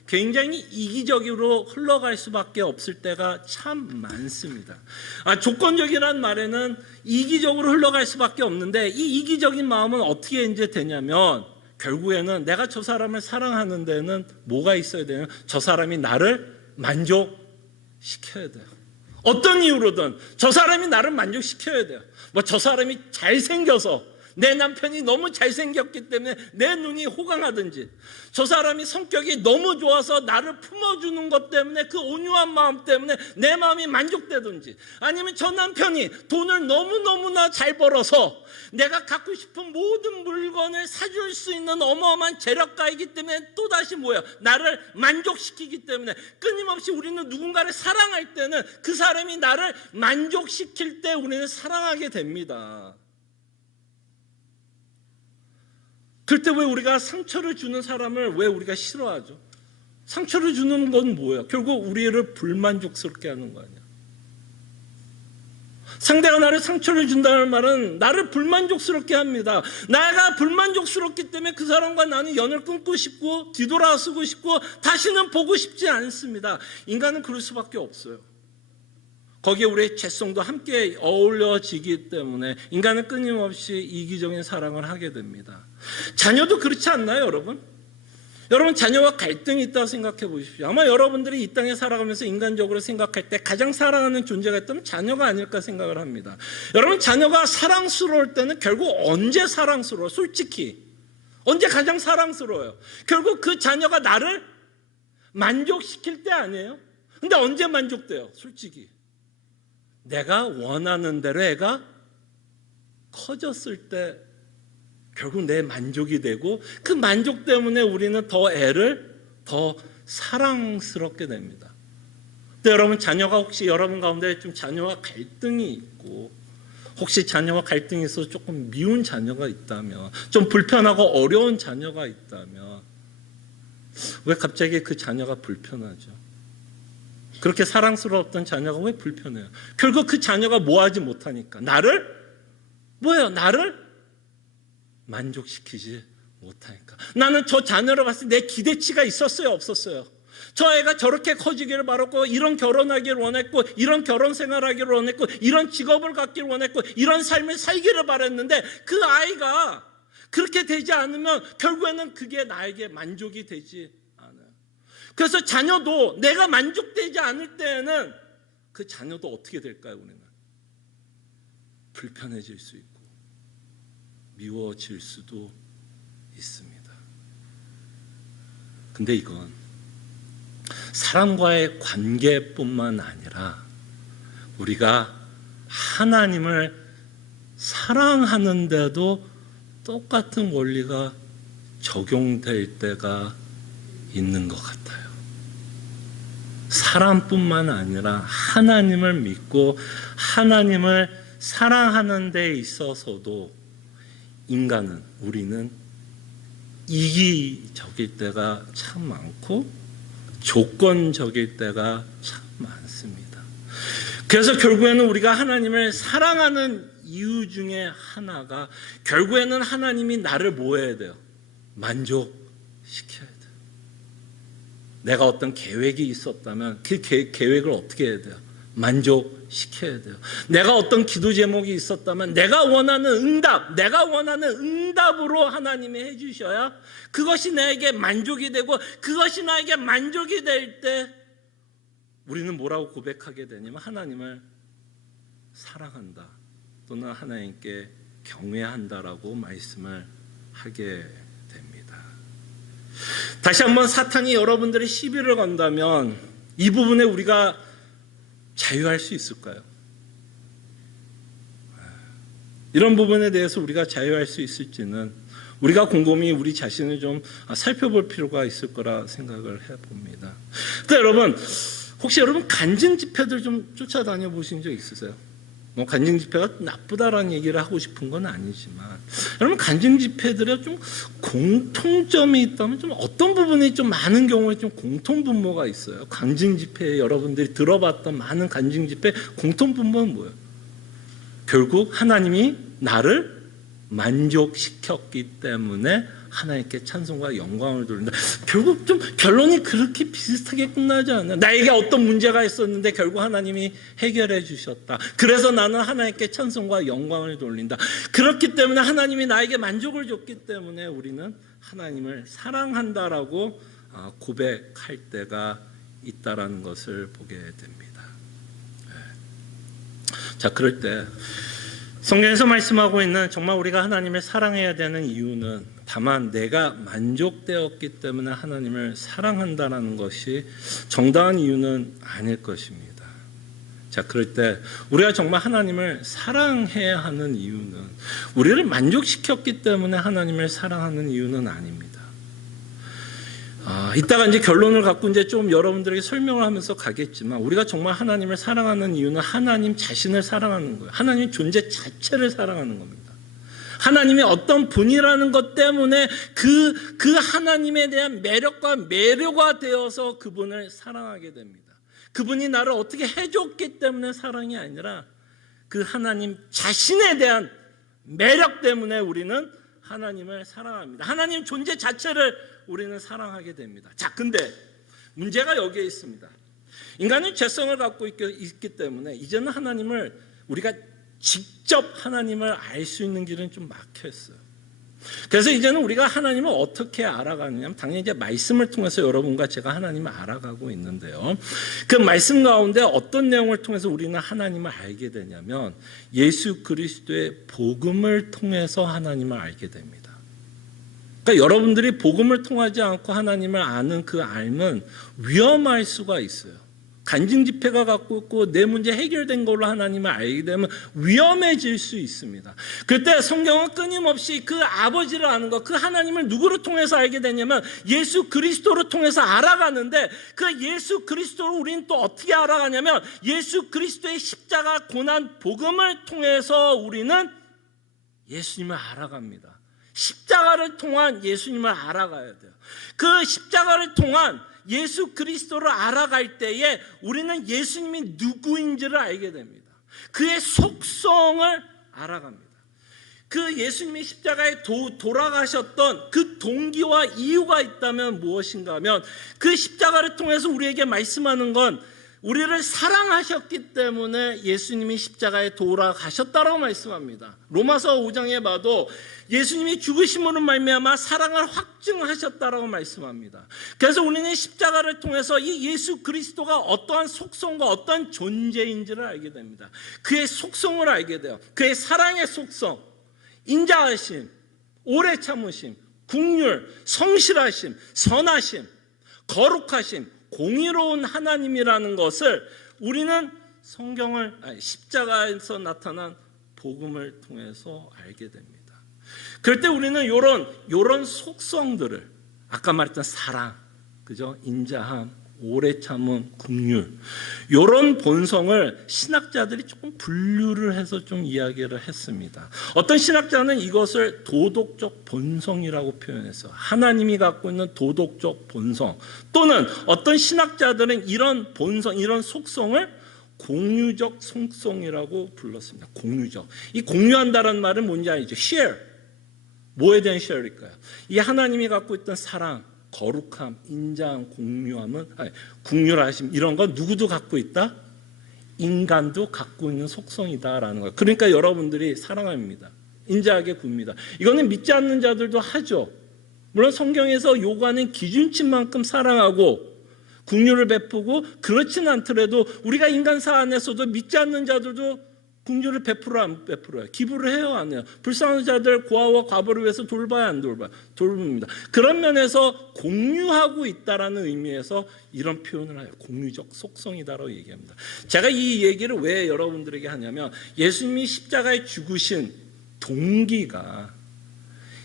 굉장히 이기적으로 흘러갈 수밖에 없을 때가 참 많습니다. 조건적이라는 말에는 이기적으로 흘러갈 수밖에 없는데 이 이기적인 마음은 어떻게 이제 되냐면 결국에는 내가 저 사람을 사랑하는 데는 뭐가 있어야 되냐면 저 사람이 나를 만족시켜야 돼요. 어떤 이유로든 저 사람이 나를 만족시켜야 돼요. 뭐 저 사람이 잘생겨서 내 남편이 너무 잘생겼기 때문에 내 눈이 호강하든지 저 사람이 성격이 너무 좋아서 나를 품어주는 것 때문에 그 온유한 마음 때문에 내 마음이 만족되든지 아니면 저 남편이 돈을 너무너무나 잘 벌어서 내가 갖고 싶은 모든 물건을 사줄 수 있는 어마어마한 재력가이기 때문에 또다시 뭐야? 나를 만족시키기 때문에 끊임없이 우리는 누군가를 사랑할 때는 그 사람이 나를 만족시킬 때 우리는 사랑하게 됩니다. 그럴 때 왜 우리가 상처를 주는 사람을 왜 우리가 싫어하죠? 상처를 주는 건 뭐예요? 결국 우리를 불만족스럽게 하는 거 아니야? 상대가 나를 상처를 준다는 말은 나를 불만족스럽게 합니다. 내가 불만족스럽기 때문에 그 사람과 나는 연을 끊고 싶고 뒤돌아서고 싶고 다시는 보고 싶지 않습니다. 인간은 그럴 수밖에 없어요. 거기에 우리의 죄성도 함께 어울려지기 때문에 인간은 끊임없이 이기적인 사랑을 하게 됩니다. 자녀도 그렇지 않나요, 여러분? 여러분, 자녀와 갈등이 있다고 생각해 보십시오. 아마 여러분들이 이 땅에 살아가면서 인간적으로 생각할 때 가장 사랑하는 존재가 있다면 자녀가 아닐까 생각을 합니다. 여러분, 자녀가 사랑스러울 때는 결국 언제 사랑스러워요? 솔직히 언제 가장 사랑스러워요? 결국 그 자녀가 나를 만족시킬 때 아니에요? 근데 언제 만족돼요? 솔직히 내가 원하는 대로 애가 커졌을 때 결국 내 만족이 되고, 그 만족 때문에 우리는 더 애를 더 사랑스럽게 됩니다. 근데 여러분, 자녀가 혹시 여러분 가운데 좀 자녀와 갈등이 있고, 혹시 자녀와 갈등이 있어서 조금 미운 자녀가 있다면, 좀 불편하고 어려운 자녀가 있다면 왜 갑자기 그 자녀가 불편하죠? 그렇게 사랑스러웠던 자녀가 왜 불편해요? 결국 그 자녀가 뭐 하지 못하니까. 나를 만족시키지 못하니까. 나는 저 자녀를 봤을 때 내 기대치가 있었어요, 없었어요? 저 애가 저렇게 커지기를 바랐고, 이런 결혼하기를 원했고, 이런 결혼 생활하기를 원했고, 이런 직업을 갖기를 원했고, 이런 삶을 살기를 바랐는데, 그 아이가 그렇게 되지 않으면 결국에는 그게 나에게 만족이 되지 않아요. 그래서 자녀도 내가 만족되지 않을 때에는 그 자녀도 어떻게 될까요? 우리는 불편해질 수 있고 미워질 수도 있습니다. 근데 이건 사람과의 관계뿐만 아니라 우리가 하나님을 사랑하는데도 똑같은 원리가 적용될 때가 있는 것 같아요. 사람뿐만 아니라 하나님을 믿고 하나님을 사랑하는 데 있어서도 인간은, 우리는 이기적일 때가 참 많고 조건적일 때가 참 많습니다. 그래서 결국에는 우리가 하나님을 사랑하는 이유 중에 하나가, 결국에는 하나님이 나를 뭐 해야 돼요? 만족시켜야 돼요. 내가 어떤 계획이 있었다면 그 계획을 어떻게 해야 돼요? 만족시켜야 돼요. 내가 어떤 기도 제목이 있었다면 내가 원하는 응답으로 하나님이 해주셔야 그것이 나에게 만족이 되고, 그것이 나에게 만족이 될 때 우리는 뭐라고 고백하게 되냐면 하나님을 사랑한다, 또는 하나님께 경외한다라고 말씀을 하게 됩니다. 다시 한번 사탄이 여러분들의 시비를 건다면 이 부분에 우리가 자유할 수 있을까요? 이런 부분에 대해서 우리가 자유할 수 있을지는 우리가 곰곰이 우리 자신을 좀 살펴볼 필요가 있을 거라 생각을 해봅니다. 근데 여러분, 혹시 여러분 간증 집회들 좀 쫓아다녀 보신 적 있으세요? 뭐 간증 집회가 나쁘다라는 얘기를 하고 싶은 건 아니지만, 여러분 간증 집회들에 좀 공통점이 있다면 좀 어떤 부분이 좀 많은 경우에 좀 공통 분모가 있어요. 간증 집회에 여러분들이 들어봤던 많은 간증 집회 공통 분모는 뭐예요? 결국 하나님이 나를 만족시켰기 때문에 하나님께 찬송과 영광을 돌린다. 결국 좀 결론이 그렇게 비슷하게 끝나지 않나요? 나에게 어떤 문제가 있었는데 결국 하나님이 해결해 주셨다. 그래서 나는 하나님께 찬송과 영광을 돌린다. 그렇기 때문에 하나님이 나에게 만족을 줬기 때문에 우리는 하나님을 사랑한다라고 고백할 때가 있다라는 것을 보게 됩니다. 자, 그럴 때 성경에서 말씀하고 있는 정말 우리가 하나님을 사랑해야 되는 이유는 다만 내가 만족되었기 때문에 하나님을 사랑한다는 것이 정당한 이유는 아닐 것입니다. 자, 그럴 때 우리가 정말 하나님을 사랑해야 하는 이유는 우리를 만족시켰기 때문에 하나님을 사랑하는 이유는 아닙니다. 이따가 이제 결론을 갖고 이제 좀 여러분들에게 설명을 하면서 가겠지만, 우리가 정말 하나님을 사랑하는 이유는 하나님 자신을 사랑하는 거예요. 하나님 존재 자체를 사랑하는 겁니다. 하나님이 어떤 분이라는 것 때문에 그 하나님에 대한 매력과 매료가 되어서 그분을 사랑하게 됩니다. 그분이 나를 어떻게 해줬기 때문에 사랑이 아니라 그 하나님 자신에 대한 매력 때문에 우리는 하나님을 사랑합니다. 하나님 존재 자체를 우리는 사랑하게 됩니다. 자, 근데 문제가 여기에 있습니다. 인간은 죄성을 갖고 있기 때문에 이제는 하나님을 우리가 직접 하나님을 알 수 있는 길은 좀 막혀 있어요. 그래서 이제는 우리가 하나님을 어떻게 알아가느냐면 당연히 이제 말씀을 통해서 여러분과 제가 하나님을 알아가고 있는데요. 그 말씀 가운데 어떤 내용을 통해서 우리는 하나님을 알게 되냐면 예수 그리스도의 복음을 통해서 하나님을 알게 됩니다. 그러니까 여러분들이 복음을 통하지 않고 하나님을 아는 그 알면 위험할 수가 있어요. 간증 집회가 갖고 있고 내 문제 해결된 걸로 하나님을 알게 되면 위험해질 수 있습니다. 그때 성경은 끊임없이 그 아버지를 아는 것, 그 하나님을 누구를 통해서 알게 되냐면 예수 그리스도를 통해서 알아가는데 그 예수 그리스도를 우리는 또 어떻게 알아가냐면 예수 그리스도의 십자가 고난 복음을 통해서 우리는 예수님을 알아갑니다. 십자가를 통한 예수님을 알아가야 돼요. 그 십자가를 통한 예수 그리스도를 알아갈 때에 우리는 예수님이 누구인지를 알게 됩니다. 그의 속성을 알아갑니다. 그 예수님이 십자가에 돌아가셨던 그 동기와 이유가 있다면 무엇인가 하면 그 십자가를 통해서 우리에게 말씀하는 건 우리를 사랑하셨기 때문에 예수님이 십자가에 돌아가셨다라고 말씀합니다. 로마서 5장에 봐도 예수님이 죽으심으로 말미암아 사랑을 확증하셨다라고 말씀합니다. 그래서 우리는 십자가를 통해서 이 예수 그리스도가 어떠한 속성과 어떠한 존재인지를 알게 됩니다. 그의 속성을 알게 돼요. 그의 사랑의 속성, 인자하심, 오래 참으심, 긍휼, 성실하심, 선하심, 거룩하심, 공의로운 하나님이라는 것을 우리는 십자가에서 나타난 복음을 통해서 알게 됩니다. 그럴 때 우리는 이런 속성들을 아까 말했던 사랑, 그죠? 인자함, 오래 참음, 긍휼 이런 본성을 신학자들이 조금 분류를 해서 좀 이야기를 했습니다. 어떤 신학자는 이것을 도덕적 본성이라고 표현해서 하나님이 갖고 있는 도덕적 본성 또는 어떤 신학자들은 이런 본성, 이런 속성을 공유적 속성이라고 불렀습니다. 공유적. 이 공유한다는 말은 뭔지 아시죠? share. 뭐에 대한 share일까요? 이 하나님이 갖고 있던 사랑, 거룩함, 인자함, 긍휼하심 이런 건 누구도 갖고 있다? 인간도 갖고 있는 속성이다라는 거예요. 그러니까 여러분들이 사랑합니다. 인자하게 굽니다. 이거는 믿지 않는 자들도 하죠. 물론 성경에서 요구하는 기준치만큼 사랑하고 긍휼을 베푸고 그렇지는 않더라도 우리가 인간사 안에서도 믿지 않는 자들도 긍휼을 베풀어 안 베풀어요? 기부를 해요 안 해요? 불쌍한 자들 고아와 과부를 위해서 돌봐야 안 돌봐요? 돌봅니다. 그런 면에서 공유하고 있다라는 의미에서 이런 표현을 해요. 공유적 속성이다라고 얘기합니다. 제가 이 얘기를 왜 여러분들에게 하냐면 예수님이 십자가에 죽으신 동기가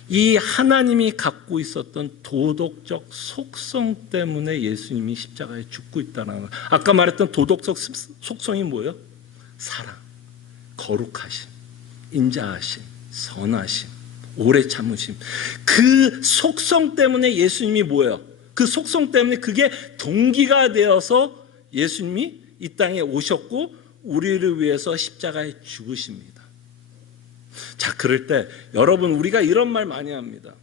이 하나님이 갖고 있었던 도덕적 속성 때문에 예수님이 십자가에 죽고 있다는 거예요. 아까 말했던 도덕적 속성이 뭐예요? 사랑, 거룩하심, 인자하심, 선하심, 오래 참으심. 그 속성 때문에 예수님이 뭐예요? 그 속성 때문에 그게 동기가 되어서 예수님이 이 땅에 오셨고 우리를 위해서 십자가에 죽으십니다. 자, 그럴 때 여러분 우리가 이런 말 많이 합니다.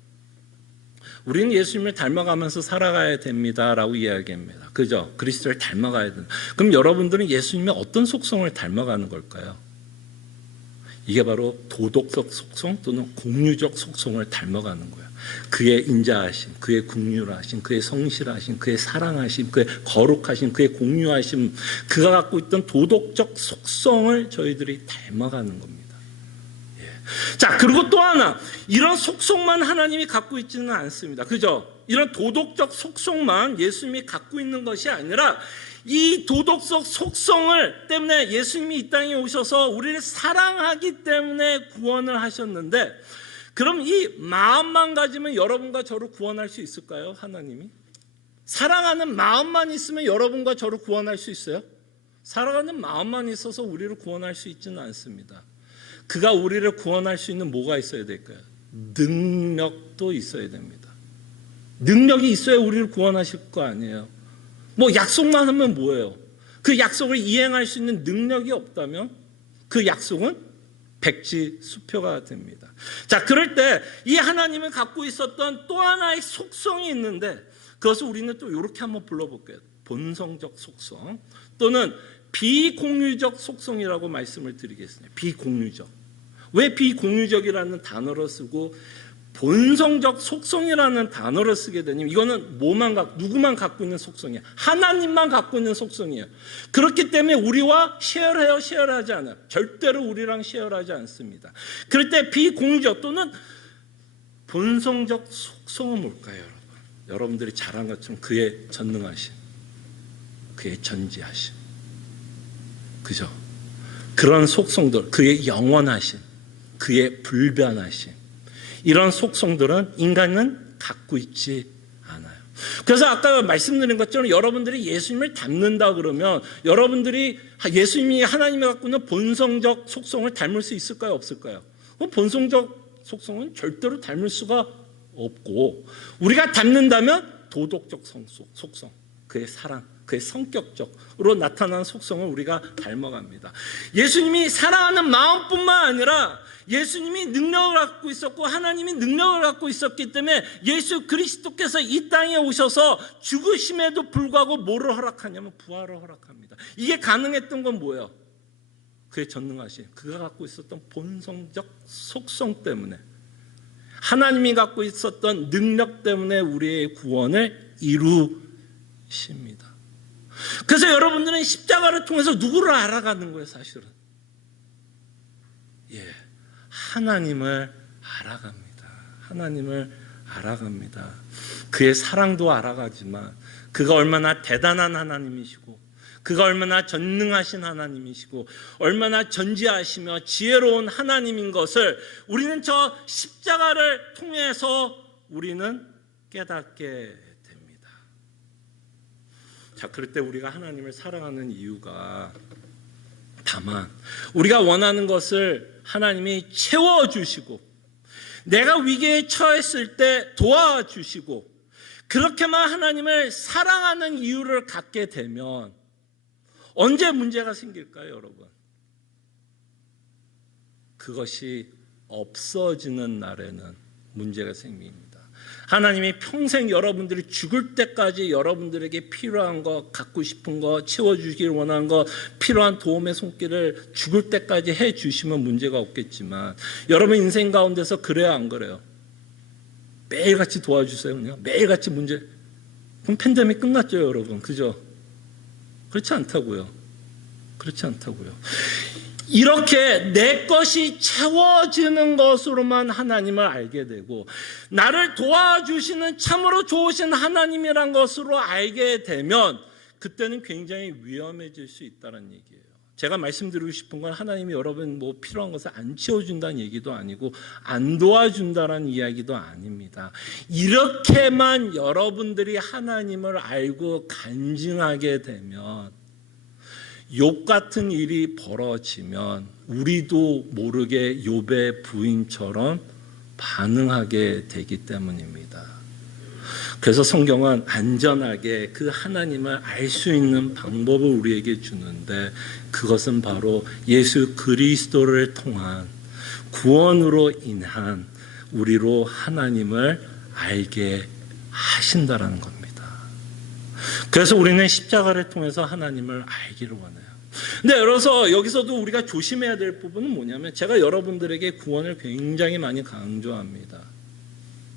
우리는 예수님을 닮아가면서 살아가야 됩니다라고 이야기합니다. 그죠? 그리스도를 닮아가야 된다. 그럼 여러분들은 예수님의 어떤 속성을 닮아가는 걸까요? 이게 바로 도덕적 속성 또는 공유적 속성을 닮아가는 거예요. 그의 인자하심, 그의 긍휼하심, 그의 성실하심, 그의 사랑하심, 그의 거룩하심, 그의 공유하심, 그가 갖고 있던 도덕적 속성을 저희들이 닮아가는 겁니다. 자, 그리고 또 하나, 이런 속성만 하나님이 갖고 있지는 않습니다. 그죠? 이런 도덕적 속성만 예수님이 갖고 있는 것이 아니라 이 도덕적 속성을 때문에 예수님이 이 땅에 오셔서 우리를 사랑하기 때문에 구원을 하셨는데, 그럼 이 마음만 가지면 여러분과 저를 구원할 수 있을까요? 하나님이? 사랑하는 마음만 있으면 여러분과 저를 구원할 수 있어요? 사랑하는 마음만 있어서 우리를 구원할 수 있지는 않습니다. 그가 우리를 구원할 수 있는 뭐가 있어야 될까요? 능력도 있어야 됩니다. 능력이 있어야 우리를 구원하실 거 아니에요. 뭐 약속만 하면 뭐예요? 그 약속을 이행할 수 있는 능력이 없다면 그 약속은 백지수표가 됩니다. 자, 그럴 때 이 하나님을 갖고 있었던 또 하나의 속성이 있는데 그것을 우리는 또 이렇게 한번 본성적 속성 또는 비공유적 속성이라고 말씀을 드리겠습니다. 비공유적. 왜 비공유적이라는 단어를 쓰고 본성적 속성이라는 단어를 쓰게 되냐면 이거는 누구만 갖고 있는 속성이에요. 하나님만 갖고 있는 속성이에요. 그렇기 때문에 우리와 쉐어해요, 쉐어하지 않아요. 절대로 우리랑 쉐어하지 않습니다. 그럴 때 비공유적 또는 본성적 속성은 뭘까요, 여러분? 여러분들이 잘 아는 것처럼 그의 전능하심, 그의 전지하심, 그죠? 그런 속성들, 그의 영원하심, 그의 불변하심, 이런 속성들은 인간은 갖고 있지 않아요. 그래서 아까 말씀드린 것처럼 여러분들이 예수님을 닮는다 그러면 여러분들이 예수님이 하나님이 갖고 있는 본성적 속성을 닮을 수 있을까요, 없을까요? 본성적 속성은 절대로 닮을 수가 없고, 우리가 닮는다면 도덕적 속성, 그의 사랑, 그의 성격적으로 나타나는 속성을 우리가 닮아갑니다. 예수님이 사랑하는 마음뿐만 아니라 예수님이 능력을 갖고 있었고 하나님이 능력을 갖고 있었기 때문에 예수 그리스도께서 이 땅에 오셔서 죽으심에도 불구하고 뭐를 허락하냐면 부활을 허락합니다. 이게 가능했던 건 뭐예요? 그의 전능하심, 그가 갖고 있었던 본성적 속성 때문에, 하나님이 갖고 있었던 능력 때문에 우리의 구원을 이루십니다. 그래서 여러분들은 십자가를 통해서 누구를 알아가는 거예요, 사실은? 하나님을 알아갑니다. 하나님을 알아갑니다. 그의 사랑도 알아가지만 그가 얼마나 대단한 하나님이시고 그가 얼마나 전능하신 하나님이시고 얼마나 전지하시며 지혜로운 하나님인 것을 우리는 저 십자가를 통해서 우리는 깨닫게 됩니다. 자, 그럴 때 우리가 하나님을 사랑하는 이유가 다만 우리가 원하는 것을 하나님이 채워주시고 내가 위기에 처했을 때 도와주시고 그렇게만 하나님을 사랑하는 이유를 갖게 되면 언제 문제가 생길까요, 여러분? 그것이 없어지는 날에는 문제가 생깁니다. 하나님이 평생 여러분들이 죽을 때까지 여러분들에게 필요한 거, 갖고 싶은 거, 채워주길 원하는 거, 필요한 도움의 손길을 죽을 때까지 해주시면 문제가 없겠지만 여러분 인생 가운데서 그래야 안 그래요? 매일같이 도와주세요. 그냥 매일같이 문제. 그럼 팬데믹 끝났죠, 여러분. 그죠? 그렇지 않다고요. 그렇지 않다고요. 이렇게 내 것이 채워지는 것으로만 하나님을 알게 되고 나를 도와주시는 참으로 좋으신 하나님이란 것으로 알게 되면 그때는 굉장히 위험해질 수 있다는 얘기예요. 제가 말씀드리고 싶은 건 하나님이 여러분 뭐 필요한 것을 안 채워준다는 얘기도 아니고 안 도와준다는 이야기도 아닙니다. 이렇게만 여러분들이 하나님을 알고 간증하게 되면 욥 같은 일이 벌어지면 우리도 모르게 욥의 부인처럼 반응하게 되기 때문입니다. 그래서 성경은 안전하게 그 하나님을 알 수 있는 방법을 우리에게 주는데 그것은 바로 예수 그리스도를 통한 구원으로 인한 우리로 하나님을 알게 하신다라는 겁니다. 그래서 우리는 십자가를 통해서 하나님을 알기를 원해요. 근데 여기서도 우리가 조심해야 될 부분은 뭐냐면 제가 여러분들에게 구원을 굉장히 많이 강조합니다.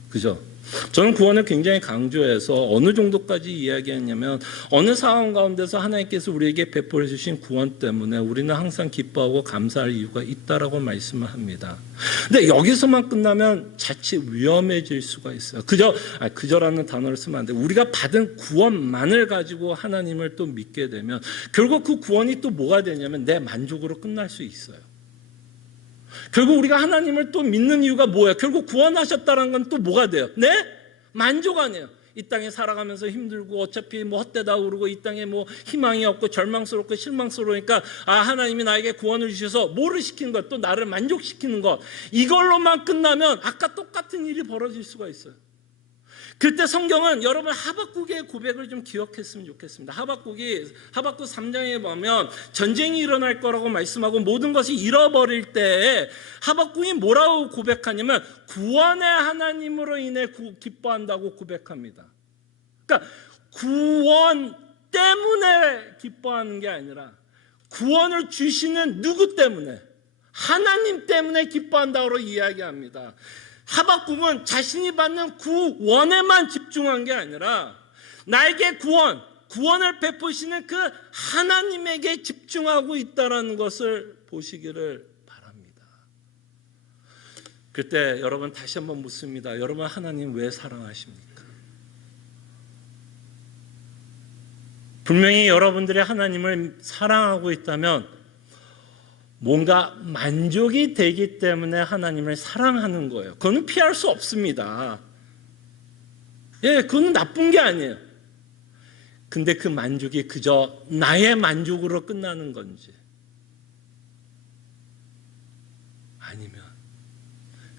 그죠? 저는 구원을 굉장히 강조해서 어느 정도까지 이야기했냐면 어느 상황 가운데서 하나님께서 우리에게 베풀어 주신 구원 때문에 우리는 항상 기뻐하고 감사할 이유가 있다라고 말씀을 합니다. 근데 여기서만 끝나면 자칫 위험해질 수가 있어요. 그저라는 단어를 쓰면 안 돼요. 우리가 받은 구원만을 가지고 하나님을 또 믿게 되면 결국 그 구원이 또 뭐가 되냐면 내 만족으로 끝날 수 있어요. 결국 우리가 하나님을 또 믿는 이유가 뭐예요? 결국 구원하셨다는 건 또 뭐가 돼요? 네? 만족 아니에요. 이 땅에 살아가면서 힘들고 어차피 뭐 헛되다 그러고 이 땅에 뭐 희망이 없고 절망스럽고 실망스러우니까 하나님이 나에게 구원을 주셔서 뭐를 시키는 것, 또 나를 만족시키는 것, 이걸로만 끝나면 아까 똑같은 일이 벌어질 수가 있어요. 그때 성경은 여러분 하박국의 고백을 좀 기억했으면 좋겠습니다. 하박국 3장에 보면 전쟁이 일어날 거라고 말씀하고 모든 것이 잃어버릴 때에 하박국이 뭐라고 고백하냐면 구원의 하나님으로 인해 기뻐한다고 고백합니다. 그러니까 구원 때문에 기뻐하는 게 아니라 구원을 주시는 누구 때문에, 하나님 때문에 기뻐한다고 이야기합니다. 하박국은 자신이 받는 구원에만 집중한 게 아니라 나에게 구원을 베푸시는 그 하나님에게 집중하고 있다는 것을 보시기를 바랍니다. 그때 여러분 다시 한번 묻습니다. 여러분 하나님 왜 사랑하십니까? 분명히 여러분들이 하나님을 사랑하고 있다면 뭔가 만족이 되기 때문에 하나님을 사랑하는 거예요. 그건 피할 수 없습니다. 그건 나쁜 게 아니에요. 근데 그 만족이 그저 나의 만족으로 끝나는 건지, 아니면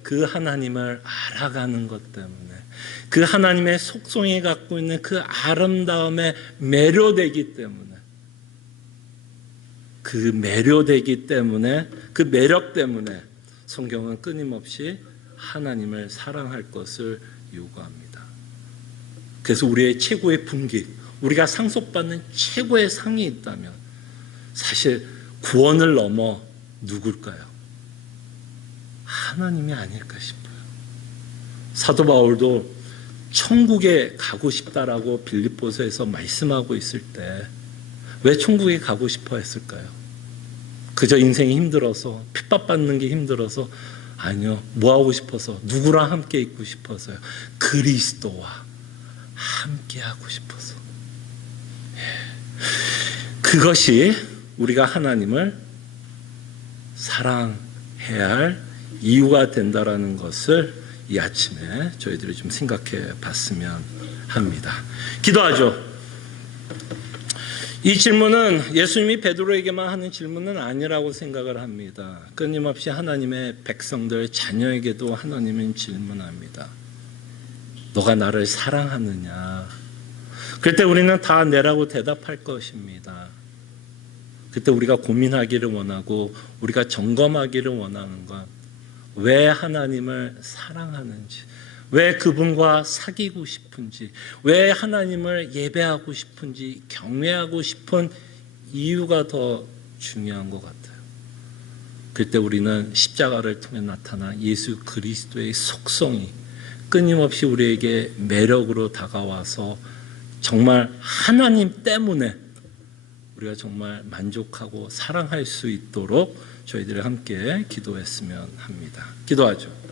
그 하나님을 알아가는 것 때문에, 그 하나님의 속성이 갖고 있는 그 아름다움에 매료되기 때문에, 그 매료되기 때문에, 그 매력 때문에 성경은 끊임없이 하나님을 사랑할 것을 요구합니다. 그래서 우리의 최고의 분기, 우리가 상속받는 최고의 상이 있다면 사실 구원을 넘어 누굴까요? 하나님이 아닐까 싶어요. 사도 바울도 천국에 가고 싶다라고 빌립보서에서 말씀하고 있을 때 왜 천국에 가고 싶어 했을까요? 그저 인생이 힘들어서, 핍박받는 게 힘들어서? 아니요. 뭐 하고 싶어서? 누구랑 함께 있고 싶어서요? 그리스도와 함께 하고 싶어서. 그것이 우리가 하나님을 사랑해야 할 이유가 된다라는 것을 이 아침에 저희들이 좀 생각해 봤으면 합니다. 기도하죠. 이 질문은 예수님이 베드로에게만 하는 질문은 아니라고 생각을 합니다. 끊임없이 하나님의 백성들, 자녀에게도 하나님은 질문합니다. 너가 나를 사랑하느냐? 그때 우리는 다 네라고 대답할 것입니다. 그때 우리가 고민하기를 원하고 우리가 점검하기를 원하는 건 왜 하나님을 사랑하는지, 왜 그분과 사귀고 싶은지, 왜 하나님을 예배하고 싶은지, 경외하고 싶은 이유가 더 중요한 것 같아요. 그때 우리는 십자가를 통해 나타난 예수 그리스도의 속성이 끊임없이 우리에게 매력으로 다가와서 정말 하나님 때문에 우리가 정말 만족하고 사랑할 수 있도록 저희들이 함께 기도했으면 합니다. 기도하죠.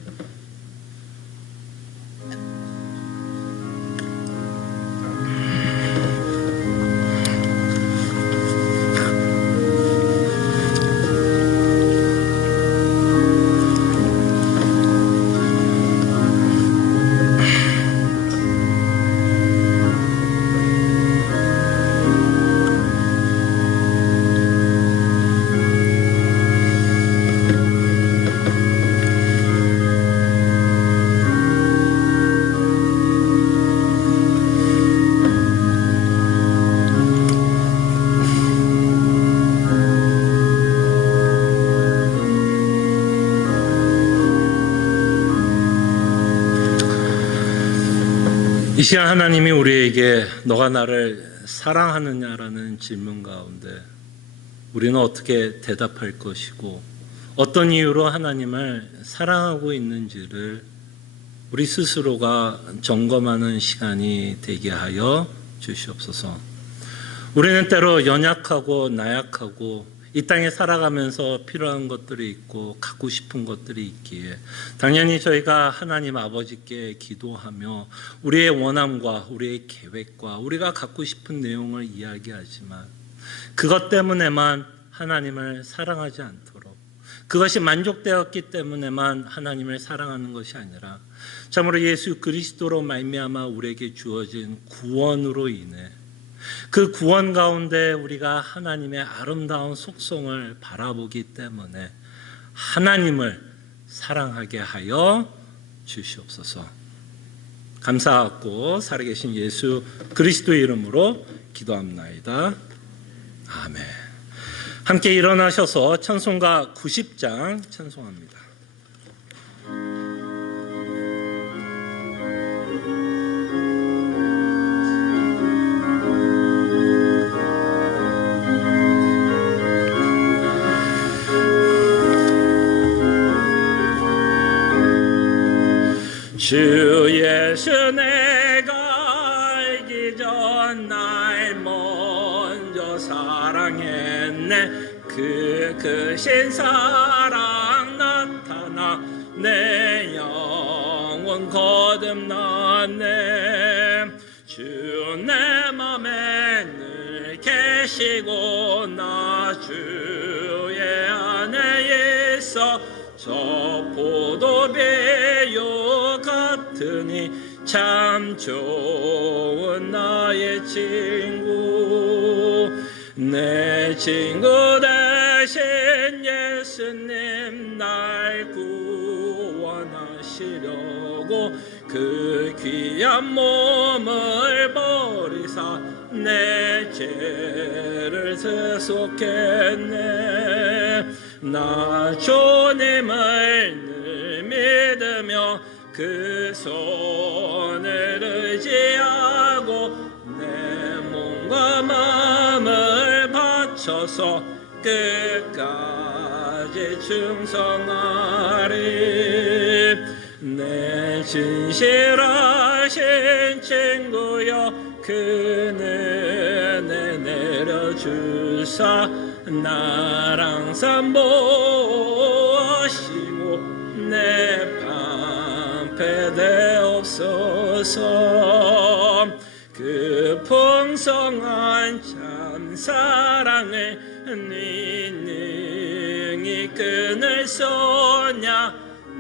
이 시간 하나님이 우리에게 너가 나를 사랑하느냐라는 질문 가운데 우리는 어떻게 대답할 것이고 어떤 이유로 하나님을 사랑하고 있는지를 우리 스스로가 점검하는 시간이 되게 하여 주시옵소서. 우리는 때로 연약하고 나약하고 이 땅에 살아가면서 필요한 것들이 있고 갖고 싶은 것들이 있기에 당연히 저희가 하나님 아버지께 기도하며 우리의 원함과 우리의 계획과 우리가 갖고 싶은 내용을 이야기하지만 그것 때문에만 하나님을 사랑하지 않도록, 그것이 만족되었기 때문에만 하나님을 사랑하는 것이 아니라 참으로 예수 그리스도로 말미암아 우리에게 주어진 구원으로 인해 그 구원 가운데 우리가 하나님의 아름다운 속성을 바라보기 때문에 하나님을 사랑하게 하여 주시옵소서. 감사하고 살아계신 예수 그리스도의 이름으로 기도합나이다. 아멘. 함께 일어나셔서 찬송가 90장 찬송합니다. 주 예수 내가 알기 전 날 먼저 사랑했네. 그 크신 사랑 나타나 내 영혼 거듭났네. 주 내 맘에 늘 계시고 나 주의 안에 있어 저 포도배요 같으니 참 좋은 나의 친구. 내 친구 대신 예수님 날 구원하시려고 그 귀한 몸을 버리사 내 죄를 세속했네. 나 주님을 늘 믿으며 그 손을 의지하고 내 몸과 마음을 바쳐서 끝까지 충성하리. 내 진실하신 친구여 그 은혜 내려주사 날 항상 보시고 내 방패 되옵소서. 그 풍성한 참 사랑을 네 능히 끊을 소냐.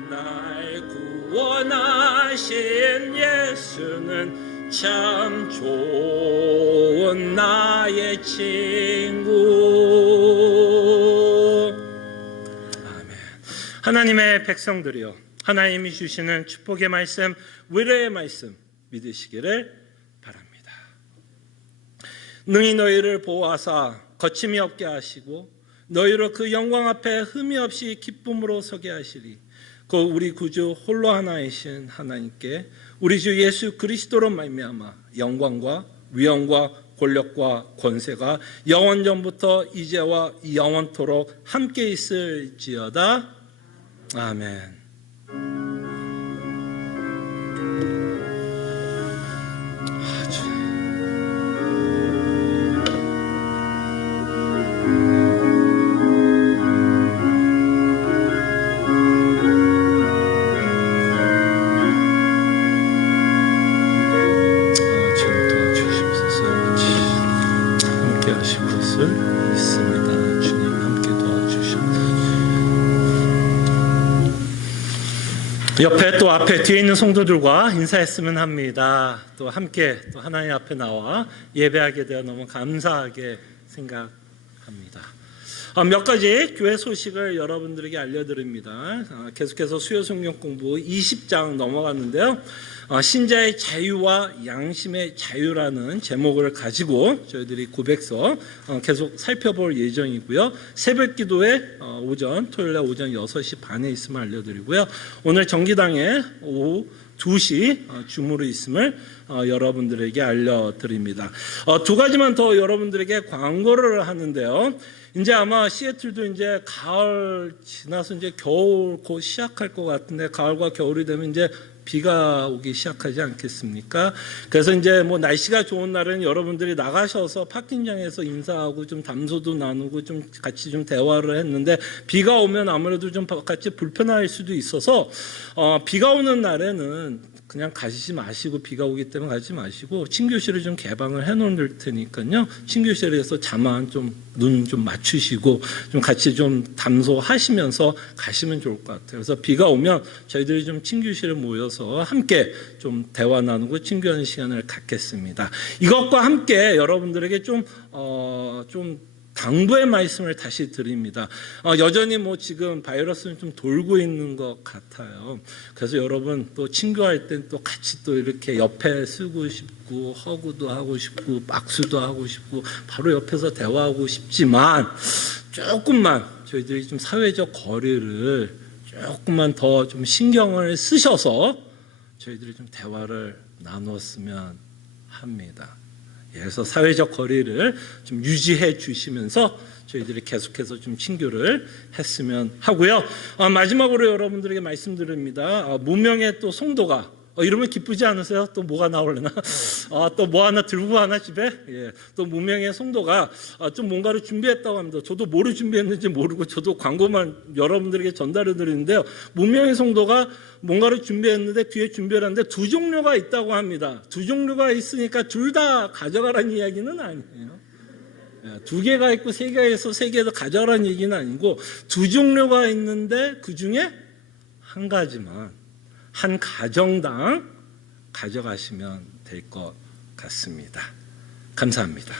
날 구원하신 예수는 참 좋은 나의 친구. 아멘. 하나님의 백성들이여, 하나님이 주시는 축복의 말씀, 위로의 말씀 믿으시기를 바랍니다. 능히 너희를 보호하사 거침이 없게 하시고 너희로 그 영광 앞에 흠이 없이 기쁨으로 서게 하시리. 그 우리 구주 홀로 하나이신 하나님께 우리 주 예수 그리스도로 말미암아 영광과 위엄과 권력과 권세가 영원전부터 이제와 영원토록 함께 있을지어다. 아멘. 옆에 또 앞에 뒤에 있는 성도들과 인사했으면 합니다. 또 함께 또 하나님 앞에 나와 예배하게 되어 너무 감사하게 생각합니다. 몇 가지 교회 소식을 여러분들에게 알려드립니다. 계속해서 수요 성경 공부 20장 넘어갔는데요. 신자의 자유와 양심의 자유라는 제목을 가지고 저희들이 고백서 계속 살펴볼 예정이고요. 새벽 기도에 토요일날 오전 6시 반에 있음을 알려드리고요. 오늘 정기당에 오후 2시 주무로 있음을 여러분들에게 알려드립니다. 두 가지만 더 여러분들에게 광고를 하는데요. 이제 아마 시애틀도 이제 가을 지나서 이제 겨울 곧 시작할 것 같은데, 가을과 겨울이 되면 이제 비가 오기 시작하지 않겠습니까? 그래서 이제 뭐 날씨가 좋은 날은 여러분들이 나가셔서 파킹장에서 인사하고 좀 담소도 나누고 좀 같이 좀 대화를 했는데, 비가 오면 아무래도 좀 같이 불편할 수도 있어서 비가 오는 날에는 그냥 가시지 마시고, 비가 오기 때문에 가지 마시고 친교실을 좀 개방을 해놓을 테니까요. 친교실에서 자만 좀 눈 좀 맞추시고 좀 같이 좀 담소하시면서 가시면 좋을 것 같아요. 그래서 비가 오면 저희들이 좀 친교실에 모여서 함께 좀 대화 나누고 친교하는 시간을 갖겠습니다. 이것과 함께 여러분들에게 좀 당부의 말씀을 다시 드립니다. 여전히 뭐 지금 바이러스는 좀 돌고 있는 것 같아요. 그래서 여러분 또 친구할 땐 또 같이 또 이렇게 옆에 쓰고 싶고 허구도 하고 싶고 박수도 하고 싶고 바로 옆에서 대화하고 싶지만, 조금만 저희들이 좀 사회적 거리를 조금만 더 좀 신경을 쓰셔서 저희들이 좀 대화를 나눴으면 합니다. 그래서 사회적 거리를 좀 유지해 주시면서 저희들이 계속해서 좀 친교를 했으면 하고요. 마지막으로 여러분들에게 말씀드립니다. 무명의 또 성도가 이러면 기쁘지 않으세요? 또 뭐가 나올려나? 또 뭐 하나 들고 가나 집에? 예. 또 무명의 성도가 좀 뭔가를 준비했다고 합니다. 저도 뭐를 준비했는지 모르고 저도 광고만 여러분들에게 전달해 드리는데요. 무명의 성도가 뭔가를 준비했는데 뒤에 준비를 하는데 두 종류가 있다고 합니다. 두 종류가 있으니까 둘 다 가져가라는 이야기는 아니에요. 두 개가 있고 세 개가 있어 세 개도 가져가라는 얘기는 아니고 두 종류가 있는데 그 중에 한 가지만 한 가정당 가져가시면 될 것 같습니다. 감사합니다.